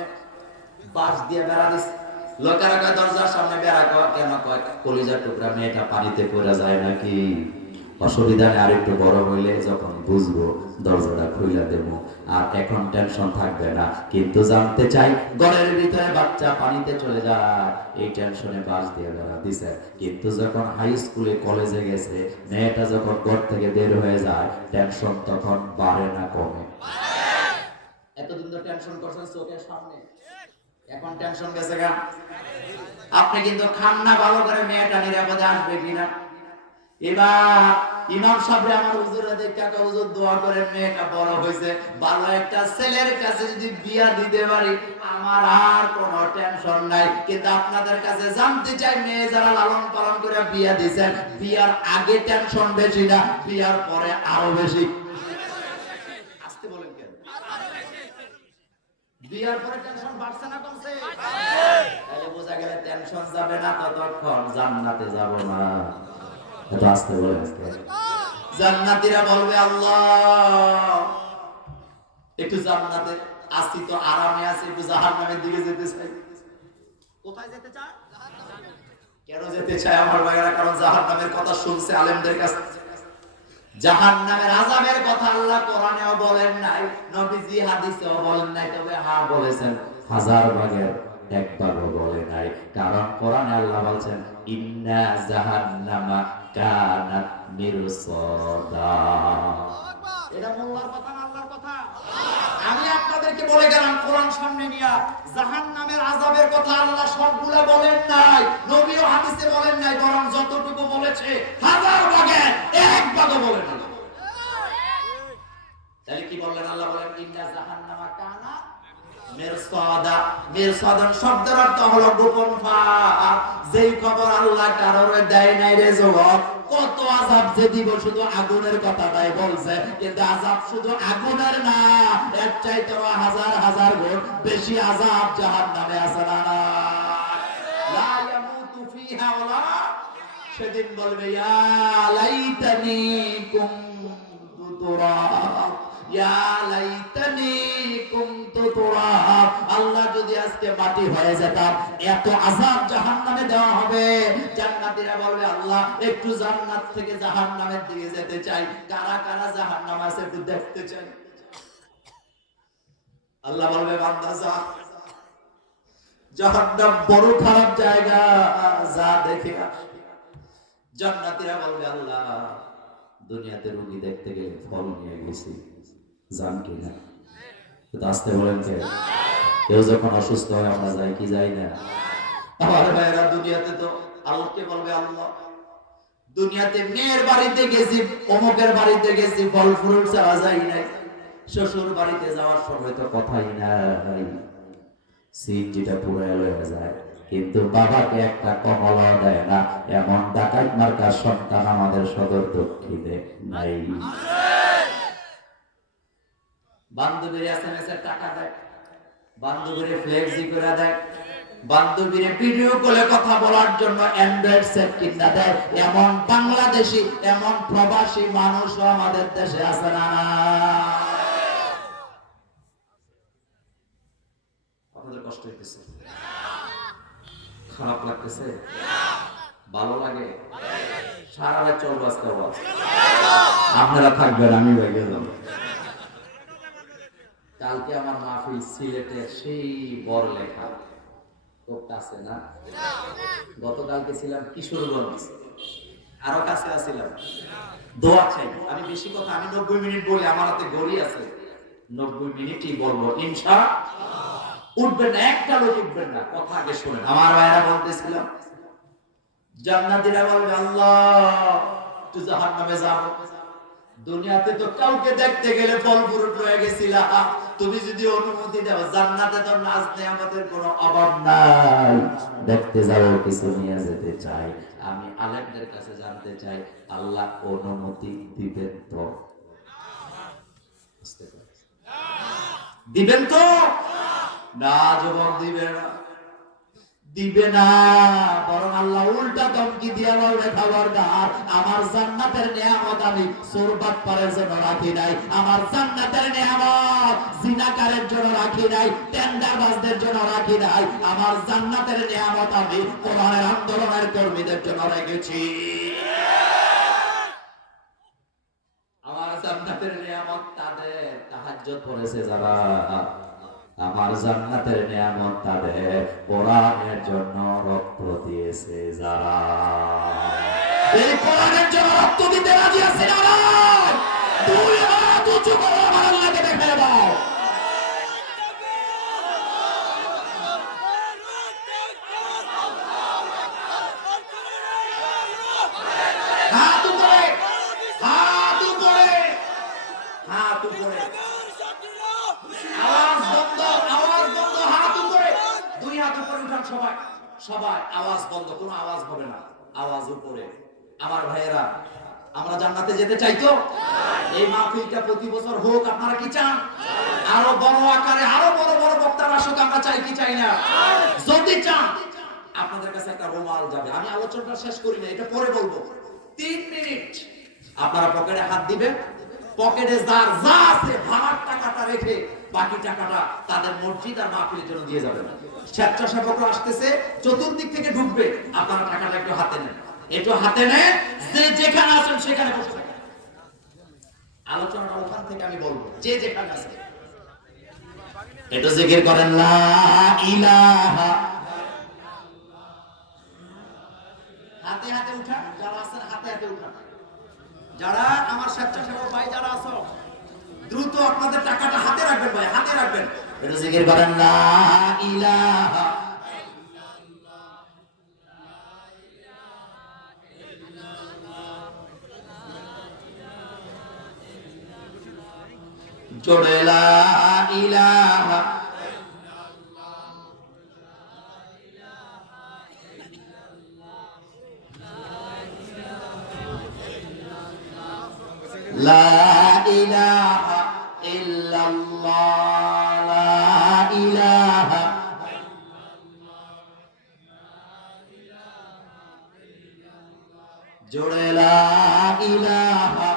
বাঁশ দিয়ে বেড়া দিচ্ছে, লোকেরা কয় দরজার সামনে বেড়া কেন, কয় কলিজার টুকরা মেয়েটা পানিতে পড়ে যায় নাকি, অসুবিধা নেই, আর একটু বড় হইলে যখন বুঝবো দরজাটা খুইলা দেবো, আর এখন টেনশন থাকবে না। কিন্তু জানতে চাই, ঘরের ভিতরে বাচ্চা পানিতে চলে যায়, এই টেনশনে বাস দিয়ে বেড়া দিছে, কিন্তু যখন হাই স্কুলে কলেজে গেছে, মেয়েটা যখন ঘর থেকে বের হয়ে যায়, টেনশন তখন বাড়ে না কমে? এতদিন তো টেনশন করছেন চোখের সামনে, এখন টেনশন গেছে গা। আপনি কিন্তু খান না ভালো করে মেয়েটা নিরাপদে আসবে কিনা। এবার ইমাম সাহেব আমার হুজুরে দেখা হুজুর দোয়া করেন মেয়েটা বড় হয়েছে, ভালো একটা ছেলের কাছে যদি বিয়া দিতে পারি আমার আর কোনো টেনশন নাই। কিন্তু আপনাদের কাছে জানতে চাই, মেয়ে যারা লালন পালন করে বিয়া দিয়েছেন, বিয়ার আগে টেনশন বেশি না, বিয়ার পরে আরো বেশি? আসতে বলেন কেন? বিয়ার পরে টেনশন বাড়ছে না কমছে? তাহলে বোঝা গেল টেনশন যাবে না ততক্ষণ জান্নাতে যাব না। এটা আসতে বলেন। জান্নাতীরা বলবে আল্লাহ একটু জান্নাতে আসি তো আরামে আছি, একটু জাহান্নামের দিকে যেতে চাই। কোথায় যেতে চায়? কেন যেতে চায় আমার ভাইরা? কারণ জাহান্নামের কথা শুনছে আলেমদের কাছে। জাহান্নামের আযাবের কথা আল্লাহ কোরআনেও বলেন নাই, নবীজি হাদিসেও বলেন নাই, তবে হ্যাঁ বলেছেন হাজার ভাগের এক ভাগও বলে নাই। কারণ কোরআনে আল্লাহ বলেন ইন্না জাহান্নামা কানাত মিরসাদা। এটা মোল্লার কথা না আল্লাহর কথা? আমি আপনাদেরকে বলে গেলাম কোরআন সামনে নিয়া জাহান্নামের আযাবের কথা আল্লাহ সবগুলা বলেন নাই, নবীও হাদিসে বলেন নাই, বরং যতটুকু বলেছে হাজার ভাগের এক ভাগও বলেন নাই। তাহলে কি বললেন আল্লাহ? বলেন ইন্না জাহান্নামা কানাত মিরসাদা। মিরসাদান শব্দের অর্থ হলো গোপন ফাঁক, যেই খবর আল্লাহ কারোরে দেয় নাই রে জগৎ। কত আযাব যে দিব শুধু আগুনের কথাটাই বলছে, কিন্তু আযাব শুধু আগুনের না, এর চাইতে হাজার হাজার গুণ বেশি আযাব জাহান্নামে আছে না? লা ইয়ামুতু ফিহা ওয়ালা, সেদিন বলবে ইয়া লাইতানি কুনতু তুরাব, ইয়া লাইতানি কুনতু তুরাব। আল্লাহ যদি আজকে মাটি হয়ে যেতাম, এত আযাব জাহান্নামে দেওয়া হবে। জান্নাতীরা বলবে আল্লাহ একটু জান্নাত থেকে জাহান্নামের দিকে যেতে চাই, কারা কারা জাহান্নাম আছে একটু দেখতে চাই। আল্লাহ বলবে বান্দা যা, জাহান্নাম বড় খারাপ জায়গা, যা দেখে আস। জান্নাতীরা বলবে আল্লাহ দুনিয়াতে রোগী দেখতে গেলে ফল নিয়ে গেছি, জান কি না? আসতে বলেন কে? কেউ যখন অসুস্থ হয় আমরা যাই কি যাই না? আমার ভাইরা দুনিয়াতে তো আল্লাহকে বলবে আল্লাহ দুনিয়াতে মেয়ের বাড়িতে গেছি, অমুকের বাড়িতে গেছি, ফল ফুল চাওয়া যায় নাই, শ্বশুর বাড়িতে যাওয়ার সময় তো কথাই নাই, সিটটা পুরো হয়ে যায়, কিন্তু বাবাকে একটা কমলা দেয় না। এমন ডাকাত মার্কার সন্তান আমাদের সদর দক্ষিণে নাই। বান্ধবীর এসএমএস এর টাকা দেয়, বান্ধবীর ফ্লেক্সি করে দেয়, বান্ধবীর ভিডিও কলে কথা বলার জন্য অ্যান্ড্রয়েড সেট কিনা দেয়। এমন বাংলাদেশি, এমন প্রবাসী মানুষও আমাদের দেশে আছে না? আপনাদের কষ্ট হইতেছে? খারাপ লাগতেছে? ভালো লাগে? সারা রাত চলবো আজকে ওয়াজ, আপনারা থাকবেন, আমি বাইরে যাব। কালকে আমার মাহফিল সিলেটের সেই বড় লেখা খুব কাছে না? গতকালকে ছিলাম কিশোরগঞ্জ, আরো কাছে আসছিলাম। দোয়া চাই, আমি বেশি কথা, আমি 90 মিনিট বলি, আমার হাতে ঘড়ি আছে, 90 মিনিটই বলবো ইনশাআল্লাহ। উঠবেন না, একটা লোক উঠবেন না, কথা আগে শোনেন। আমার ভাইরা বলতেছিলাম জান্নাতীরা বলবে আল্লাহ তুই জাহান্নামে যাব। দুনিয়াতে তো কাউকে দেখতে গেলে ফল ফুরুট রয়ে গেছিলা, তুমি যদি অনুমতি দাও জান্নাতে তো নাজ নেয়ামতের কোনো অভাব নাই, দেখতে যাও কিছু নিয়ে যেতে চাই। আমি আলেমদের কাছে জানতে চাই আল্লাহ অনুমতি দিবেন তো? দিবেন তো? না জবাব দিবে না, দিবে না। বরং আল্লাহ উল্টা ধমকি দিয়া বলবে খবরদার, আমার জান্নাতের নিয়ামত আমি চোর বাটপারের জন্য রাখি নাই, আমার জান্নাতের নিয়ামত জিনাকারের জন্য রাখি নাই, টেন্ডারবাজদের জন্য রাখি নাই, আমার জান্নাতের নিয়ামত আমি কোরআনের আন্দোলনের কর্মীদের জন্য রেখেছি। আমার জান্নাতের নিয়ামত তাদের তাহাজ্জুদ পড়েছে যারা, আমার জান্নাতের নিয়ামত তাদের কোরআনের জন্য রক্ত দিয়েছে যারা। এই কোরআনের জন্য রক্ত দিতে রাজি আছে যারা, দুই হাত উঁচু করে আমার আল্লাহকে দেখে দাও। হাত উপরে, হাত উপরে, হাত উপরে, আওয়াজ বন্ধ, আওয়াজ বন্ধ, হাত উপরে, দুই হাত উপরে উঠান সবাই, সবাই আওয়াজ বন্ধ, কোনো আওয়াজ হবে না, আওয়াজ উপরে। আমার ভাইয়েরা, আমরা জান্নাতে যেতে চাই তো? এই মাহফিলটা প্রতি বছর হোক, আপনারা কি চান? আরো বড় আকারে আরো বড় বড় বক্তারা আসুক, আমরা চাই কি চাই না? যদি চান আপনাদের কাছে একটা রুমাল যাবে, আমি আলোচনাটা শেষ করি না, এটা পরে বলবো। 3 মিনিট আপনারা পকেটে হাত দিবেন, পকেটে যার যা আছে ভাড়ার টাকাটা রেখে বাকি টাকাটা তাদের মসজিদ আর মাহফিলের জন্য দিয়ে যাবেন। স্বেচ্ছাসেবকরা আসতেছে, চতুর্দিক থেকে ঢুকবে, আপনারা টাকাটা একটু হাতে নেন, একটু হাতে নেন, যে যেখানে আছেন সেখানে বসে থাকেন। আলোচনাটা ওখান থেকে আমি বলবো, যে যেখানে আছে একটু জিকির করেন লা ইলাহা। হাতে হাতে উঠান, যারা আছেন হাতে হাতে উঠান। যারা আমার স্বেচ্ছাসেবক ভাই যারা আছো, দ্রুত আপনাদের টাকাটা হাতে রাখবেন ভাই, হাতে রাখবেন। একটু জিকির করেন লা ইলাহা। জোরে লা ইলাহা। লা ইলাহা ইল্লাল্লাহ, লা ইলাহা। জোরে লা ইলাহা।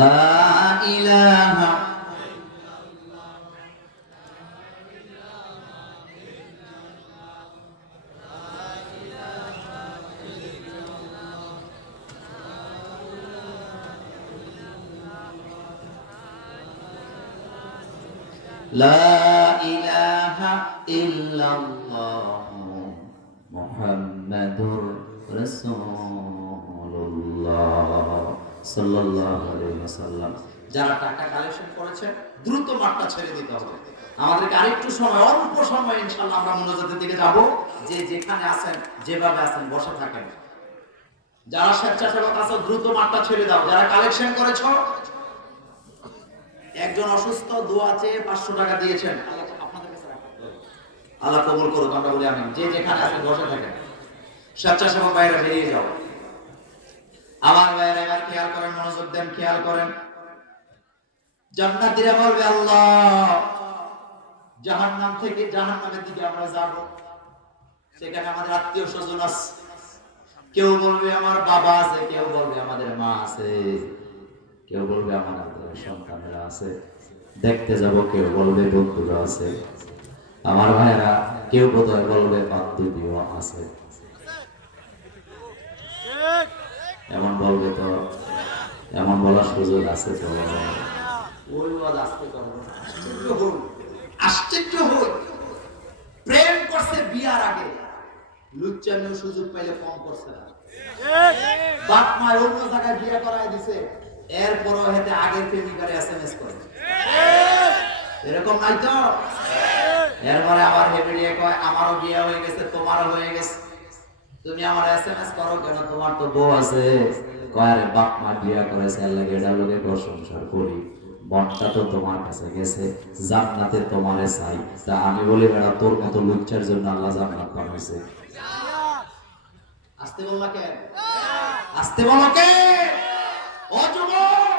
লা ইলাহা। লা ইলাহা ইল্লাল্লাহ মুহাম্মাদুর রাসূলুল্লাহ সাল্লাল্লাহু আলাইহি ওয়াসাল্লাম। যারা টাকা কালেকশন করেছেন দ্রুত মাঠটা ছেড়ে দিতে হবে। আমাদেরকে আরেকটু সময়, অল্প সময় ইনশাআল্লাহ আমরা মুনাজাতের দিকে যাব। যে যেখানে আছেন, যেভাবে আছেন বসে থাকেন। যারা স্বেচ্ছাসেবক আছে দ্রুত মাঠটা ছেড়ে দাও। যারা কালেকশন করেছো, একজন অসুস্থ, দোয়া চেয়ে 500 টাকা দিয়েছেন, আপনাদের কাছে রাখুন, আল্লাহ কবুল করুক, আমরা বলি আমিন। যে যেখানে আছেন বসে থাকেন, স্বেচ্ছাসেবক বাইরে বেরিয়ে যাও। আমার ভাইয়েরা এবার খেয়াল করেন, মনোযোগ দেন, খেয়াল করেন। জান্নাতীরা বলবে আল্লাহ জাহান্নাম থেকে জাহান্নামের দিকে আমরা যাব, সেখানে আমাদের আত্মীয় স্বজন আছে, কেউ বলবে আমার বাবা আছে, কেউ বলবে আমাদের মা আছে, কেউ বলবে আমাদের সন্তানেরা আছে, দেখতে যাব, কেউ বলবে বন্ধুরা আছে। আমার ভাইয়েরা কেউ বোধহয় বলবে বান্ধবীও আছে, এমন বলবে তো, এমন বলার সুযোগ আছে তো? ওই ওয়াজ আসতে পারবো না। আশ্চর্য হই, প্রেম করছে বিয়ার আগে, লুচ্চামিও সুযোগ পাইলে কম করছে না। বাপ মা অন্য জায়গায় বিয়ে করায় দিছে, এরপরও হেতে আগের প্রেমিকারে এসএমএস করে। এরকম নাই তো? এরপরে আবার হেঁটে নিয়ে কয় আমারও বিয়ে হয়ে গেছে, তোমারও হয়ে গেছে, তুমি আমার এসএমএস করো কেন, তোমার তো বউ আছে। কয় আরে বাপ মা বিয়ে করেছে, আল্লাহ এটা লোকে ঘর সংসার করি, মনটা তো তোমার কাছে গেছে, জান্নাতে তোমারে চাই। তা আমি বলি বেড়া তোর মতো লুচ্চার জন্য আল্লাহ জান্নাত বানাইছে। আসতে বললা কেন? আসতে বলো কে? ও যুবক,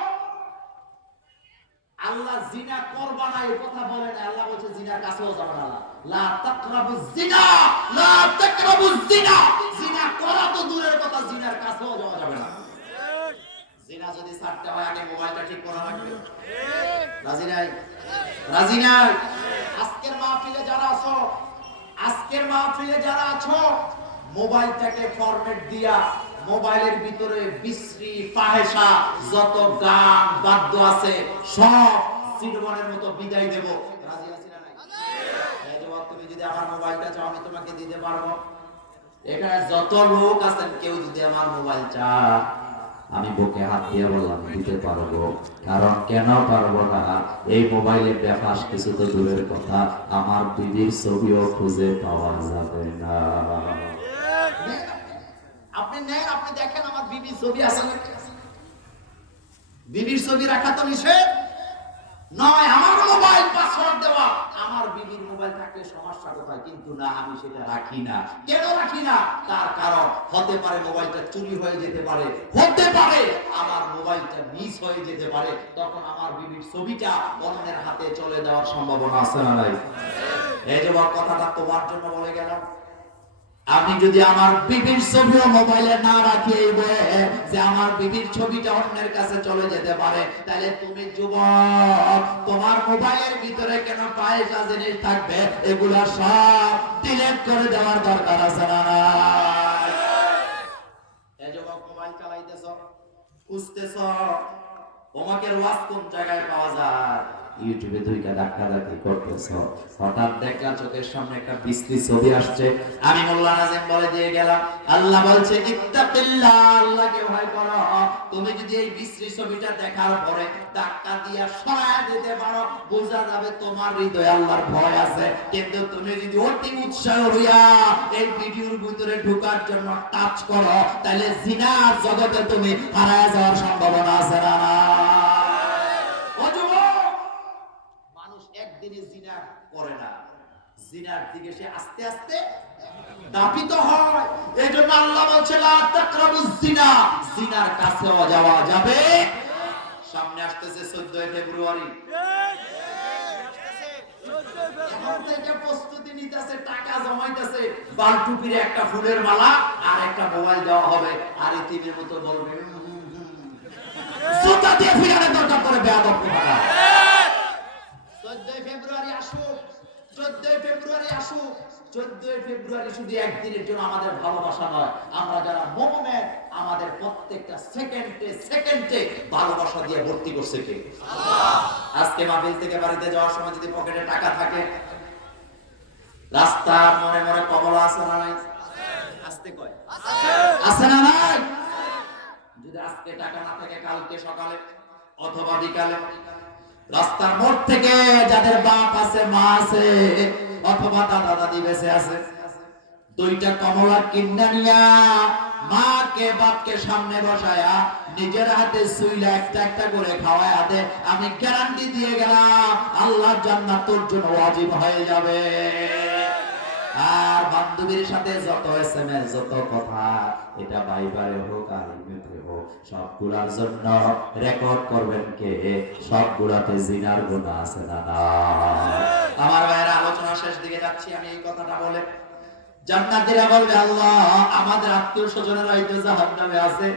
আল্লাহ জিনা করবা না এই কথা বলে না, আল্লাহ বলছে জিনার কাছেও যাবে না। লা তাকরাবুজ জিনা, লা তাকরাবুজ জিনা। জিনা করা তো দূরের কথা, জিনার কাছেও যাওয়া যাবে না। জিনা যদি ছাড়তে হয় আগে মোবাইলটা ঠিক করা লাগবে। রাজি নাই? রাজি নাই? আজকের মাহফিলে যারা আছো, আজকের মাহফিলে যারা আছো, মোবাইলটাকে ফরম্যাট দিয়া মোবাইলের ভিতরে বিশ্রী ফাহেসা যত গান বাদ্য আছে সব সিনেমার মতো বিদায় দেব। রাজি আছি না নাই? এই যে তুমি যদি আমার মোবাইলটা চাও আমি তোমাকে দিতে পারবো। এখানে যত লোক আছেন কেউ যদি আমার মোবাইল চায় আমি বুকে হাত দিয়ে বললাম দিতে পারবো। কারণ কেন পারবো না, এই মোবাইলে বেফাস কিছু তো দূরের কথা, আমার বিবির ছবিও খুঁজে পাওয়া যাবে না। আপনি নেন, আপনি দেখেন আমার বিবির ছবি আছে নাকি? বিবির ছবি রাখা তো নিষেধ নয়। আমার মোবাইল পাসওয়ার্ড দেওয়া, আমার বিবির মোবাইল থাকলে সমস্যা কোথায়? কিন্তু না, আমি সেটা রাখি না। কেন রাখি না? তার কারণ হতে পারে মোবাইলটা চুরি হয়ে যেতে পারে, হতে পারে আমার মোবাইলটা মিস হয়ে যেতে পারে, তখন আমার বিবির ছবিটা অন্যের হাতে চলে যাওয়ার সম্ভাবনা আছে না নাই? এই যে কথাটা তোমার জন্য বলে গেলাম। আমি যদি আমার বিবির ছবিও মোবাইলে না রাখি যে আমার বিবির ছবিটা অন্যের কাছে চলে যেতে পারে, তাহলে তুমি যুবক তোমার মোবাইলের ভিতরে কেন পয়সা জিনিস থাকবে, এগুলো সব ডিলিট করে দেওয়ার দরকার আছে না? এই যুবক মোবাইল চালাইতেছ, খুঁজতেছ তোমাকে ওয়াজ কোন জায়গায় পাওয়া যায়, ইউটিউবে দুইটা ধাক্কাধাক্কি করতেছ, হঠাৎ দেখলা চোখের সামনে একটা বিশ্রী ছবি আসছে, আমি মোল্লা নাজিম বলে দিয়ে গেলাম আল্লাহ বলছে ইত্তাকিল্লাহ, আল্লাহকে ভয় করো। তুমি যদি এই বিশ্রী ছবিটা দেখার পরে ধাক্কা দিয়া সরায় দিতে পারো, বোঝা যাবে তোমার হৃদয়ে আল্লাহর ভয় আছে। কিন্তু তুমি যদি অতি উৎসাহ হইয়া এই ভিডিওর ভিতরে ঢোকার জন্য টাচ করো, তাহলে জিনার জগতে তুমি হারায় যাওয়ার সম্ভাবনা আছে না? একদিনে জিনা করে না, জিনার দিকে সে আস্তে আস্তে দাপিত হয়। এজন্য আল্লাহ বলছে লা তাকরাবুজ জিনা, জিনার কাছেও যাওয়া যাবে। সামনে আসতেছে 14 ফেব্রুয়ারি, এখন থেকে প্রস্তুতি নিতেছে, টাকা জমাইতেছে, বালটুপির একটা ফুলের মালা আর একটা মোবাইল দেওয়া হবে, আর ইতিমের মতো বলবে জুতা দিয়ে ফিরানোর দরকার করে বেয়াদব কোথাকার। 14 ফেব্রুয়ারি আসুক, 14 ফেব্রুয়ারি আসুক, 14 ফেব্রুয়ারি শুধু একদিনের জন্য আমাদের ভালোবাসা নয়, আমরা যারা মুমিন আমাদের প্রত্যেকটা সেকেন্ডে সেকেন্ডে ভালোবাসা দিয়ে ভর্তি করছে কে? আল্লাহ। আজকে মাহফিল থেকে বাড়িতে যাওয়ার সময় যদি পকেটে টাকা থাকে, রাস্তার মনে মনে কমলা আছে না নাই? আসতে কয় আছে না নাই? যদি আজকে টাকা না থাকে কালকে সকালে অথবা বিকালে রাস্তার মোড় থেকে যাদের বাপ আছে, মা আছে, অথবা দাদা দাদি বেঁচে আছে, দুইটা কমলা কিনা নিয়া মাকে বাপকে সামনে বসায়া নিজের হাতে সুইলা একটা একটা করে খাওয়ায় হাতে, আমি গ্যারান্টি দিয়ে গেলাম আল্লাহর জান্নাত তোর জন্য ওয়াজিব হয়ে যাবে। আর বান্ধবীর সাথে যত এসএমএস যত কথা, এটা ভাইবারে হোক আর ইমেতে হোক, সবগুলার জন্য রেকর্ড করবেন কে? সবগুলাতে জিনার গুনাহ আছে না? আমার ভাইয়েরা, আলোচনা শেষ দিকে যাচ্ছি, আমি এই কথাটা বলে জান্নাতীরা বলবে আল্লাহ আমাদের আত্মীয় স্বজনেরা এই জাহান্নামে আছে,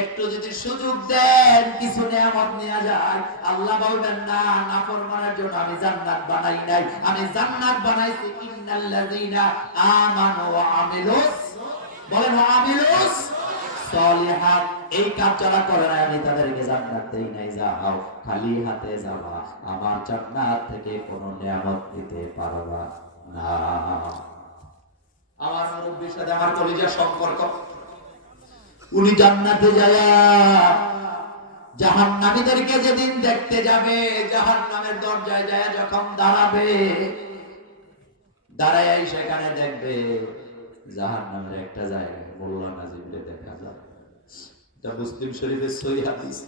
একটু যদি সুযোগ দেন কিছু নিয়ামত নিয়ে যায়। আল্লাহ বলবেন না, নাফরমানের জন্য আমি জান্নাত বানাই নাই, আমি জান্নাত বানাইছি ইন্নাল্লাযীনা আমানু ওয়া আমিলুস, বলেন ওয়া আমিলুস সলিহাত, এই কাজ যারা করে না আমি তাদেরকে জান্নাত দেই নাই। যাও খালি হাতে যাবা, আমার জান্নাত থেকে কোনো নিয়ামত নিতে পারবা না। আমার মুরব্বির সাথে আমার কলিজার সম্পর্ক। উনি জান্নাতে যায় জাহান্নামীদেরকে যেদিন দেখতে যাবে, জাহান্নামের দরজায় যায় যখন দাঁড়াবে, দাঁড়ায় সেখানে দেখবে জাহান্নামের একটা জায়গায় মোল্লা নাজিমকে দেখা যায়। এটা মুসলিম শরীফের সহিহ হাদিস,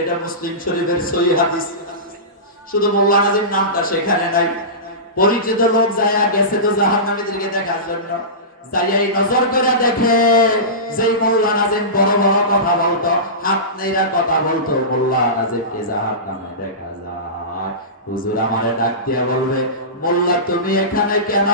এটা মুসলিম শরীফের সহিহ হাদিস। শুধু মোল্লা নাজিম নামটা সেখানে নাই, পরিচিত লোক যায় গেছে তো জাহান্নামীদেরকে দেখার জন্য। যাই নজর করে দেখে যেই মোল্লা নাজিম বড় বড় কথা বলতো, হাত নেড়া কথা বলতো, মোল্লা নাজিমকে জাহান্নামে দেখা যায়। হুজুর আমারে ডাক দিয়া বলবে, মোল্লা তুমি এখানে কেন?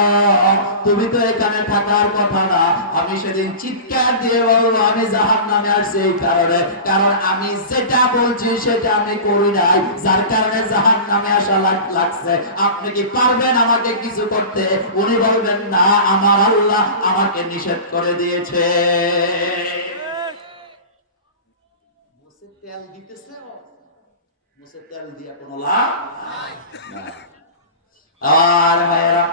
তুমি তো এখানে থাকার কথা না। আমি সেদিন চিৎকার দিয়ে বলবো আমি জাহান্নামে আসছি এই কারণে, কারণ আমি যেটা বলছি সেটা আমি করি নাই, যার কারণে জাহান্নামে আসা লাগছে। আপনি কি পারবেন আমাকে কিছু করতে? উনি বলবেন না, আমার আল্লাহ আমাকে নিষেধ করে দিয়েছে। মুছে তেল দিতেছে, মুছে তেল দিয়া কোনো লাভ নাই। আর ভাইরা,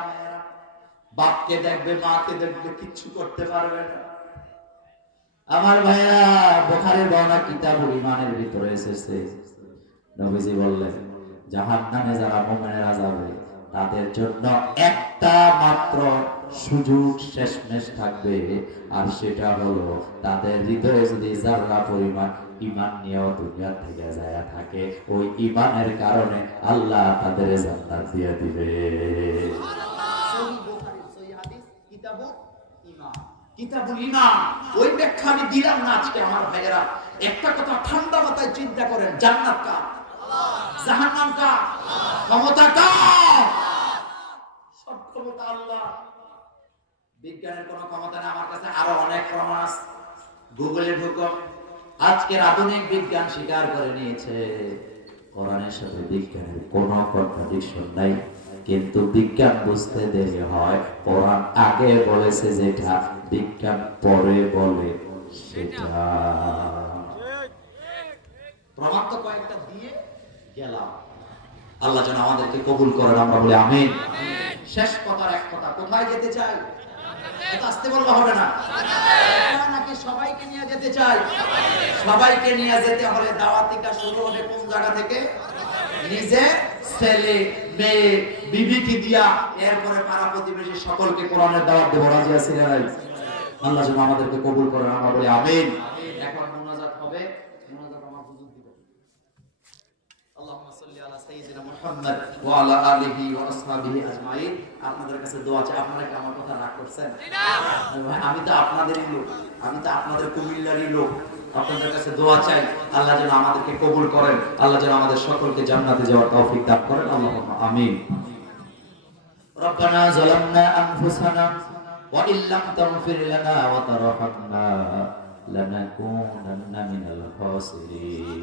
বাপকে দেখবে মাকে দেখবে কিচ্ছু করতে পারবে না। আমার ভাইরা, বুখারীর বর্ণনা কিতাবুল ঈমানের ভিতরে এসেছে, নবীজি বললেন জাহান্নামে যারা মুমিনেরা যাবে তাদের জন্য একটা মাত্র সুযোগ শেষমেশ থাকবে, আর সেটা হলো তাদের হৃদয়ে যদি যারা পরিমাণ ঈমান নিয়েও দুনিয়া থেকে যায় থাকে, ওই ঈমানের কারণে আল্লাহ তাদের জান্নাত দিয়ে দিবে। কিতাবুল ঈমান, ওই ব্যাখ্যা আমি দিলাম না আজকে। আমার ভাইয়েরা, একটা কথা ঠান্ডা মাথায় চিন্তা করেন, জান্নাত কার? জাহান্নাম কার? ক্ষমতা কার? সব ক্ষমতা আল্লাহ। বিজ্ঞানের কোনো ক্ষমতা না। আমার কাছে আরো অনেক প্রমাণ আছে, গুগলে ঢুকো। আজকের আধুনিক বিজ্ঞান স্বীকার করে নিয়েছে কোরআনের সাথে বিজ্ঞানের কোনো কন্ট্রাডিকশন নাই, কিন্তু বিজ্ঞান বুঝতে দেরি হয়। কোরআন আগে বলেছে যেটা, বিজ্ঞান পরে বলে সেটা। প্রমাণ তো কয়েকটা দিয়ে গেলাম। আল্লাহ যেন আমাদেরকে কবুল করেন, আমরা বলি আমিন। শেষ কথার এক কথা, কোথায় যেতে চাই? এটা আসতে বললে হবে না, নাকি সবাইকে নিয়ে যেতে চাই? সবাইকে নিয়ে যেতে হলে দাওয়াতিকা শুরু হবে কোন জায়গা থেকে? নিজে, ছেলে, মেয়ে, বিবিকে দিয়া, এরপরে পাড়া প্রতিবেশী সকলকে কোরআনের দাওয়াত দেব। রাজি আছি না নাই? আল্লাহ যেন আমাদেরকে কবুল করেন, আমরা বলি আমিন। এখন মুনাজাত হবে, মুনাজাত আমার হুজুর দিবেন। আল্লাহুম্মা সাল্লি আলা সাইয়্যিদিনা মুহাম্মদ ওয়া আলা আলিহি ওয়া আসহাবিহি আজমাইন। আপনাদের কাছে দোয়া চাই। আপনারা কি আমার কথা রাগ করছেন? আমি তো আপনাদেরই লোক, আমি তো আপনাদের কুমিল্লারই লোক। আপনাদের কাছে দোয়া চাই, আল্লাহ যেন আমাদেরকে কবুল করেন, আল্লাহ যেন আমাদের সকলকে জান্নাতে যাওয়ার তৌফিক দান করেন। আল্লাহুম্মা আমিন। রব্বানা যালামনা আনফুসানা ওয়া ইল্লাম তাগফির লানা ওয়া তারহামনা লানাকুনান্না মিনাল খাসিরিন।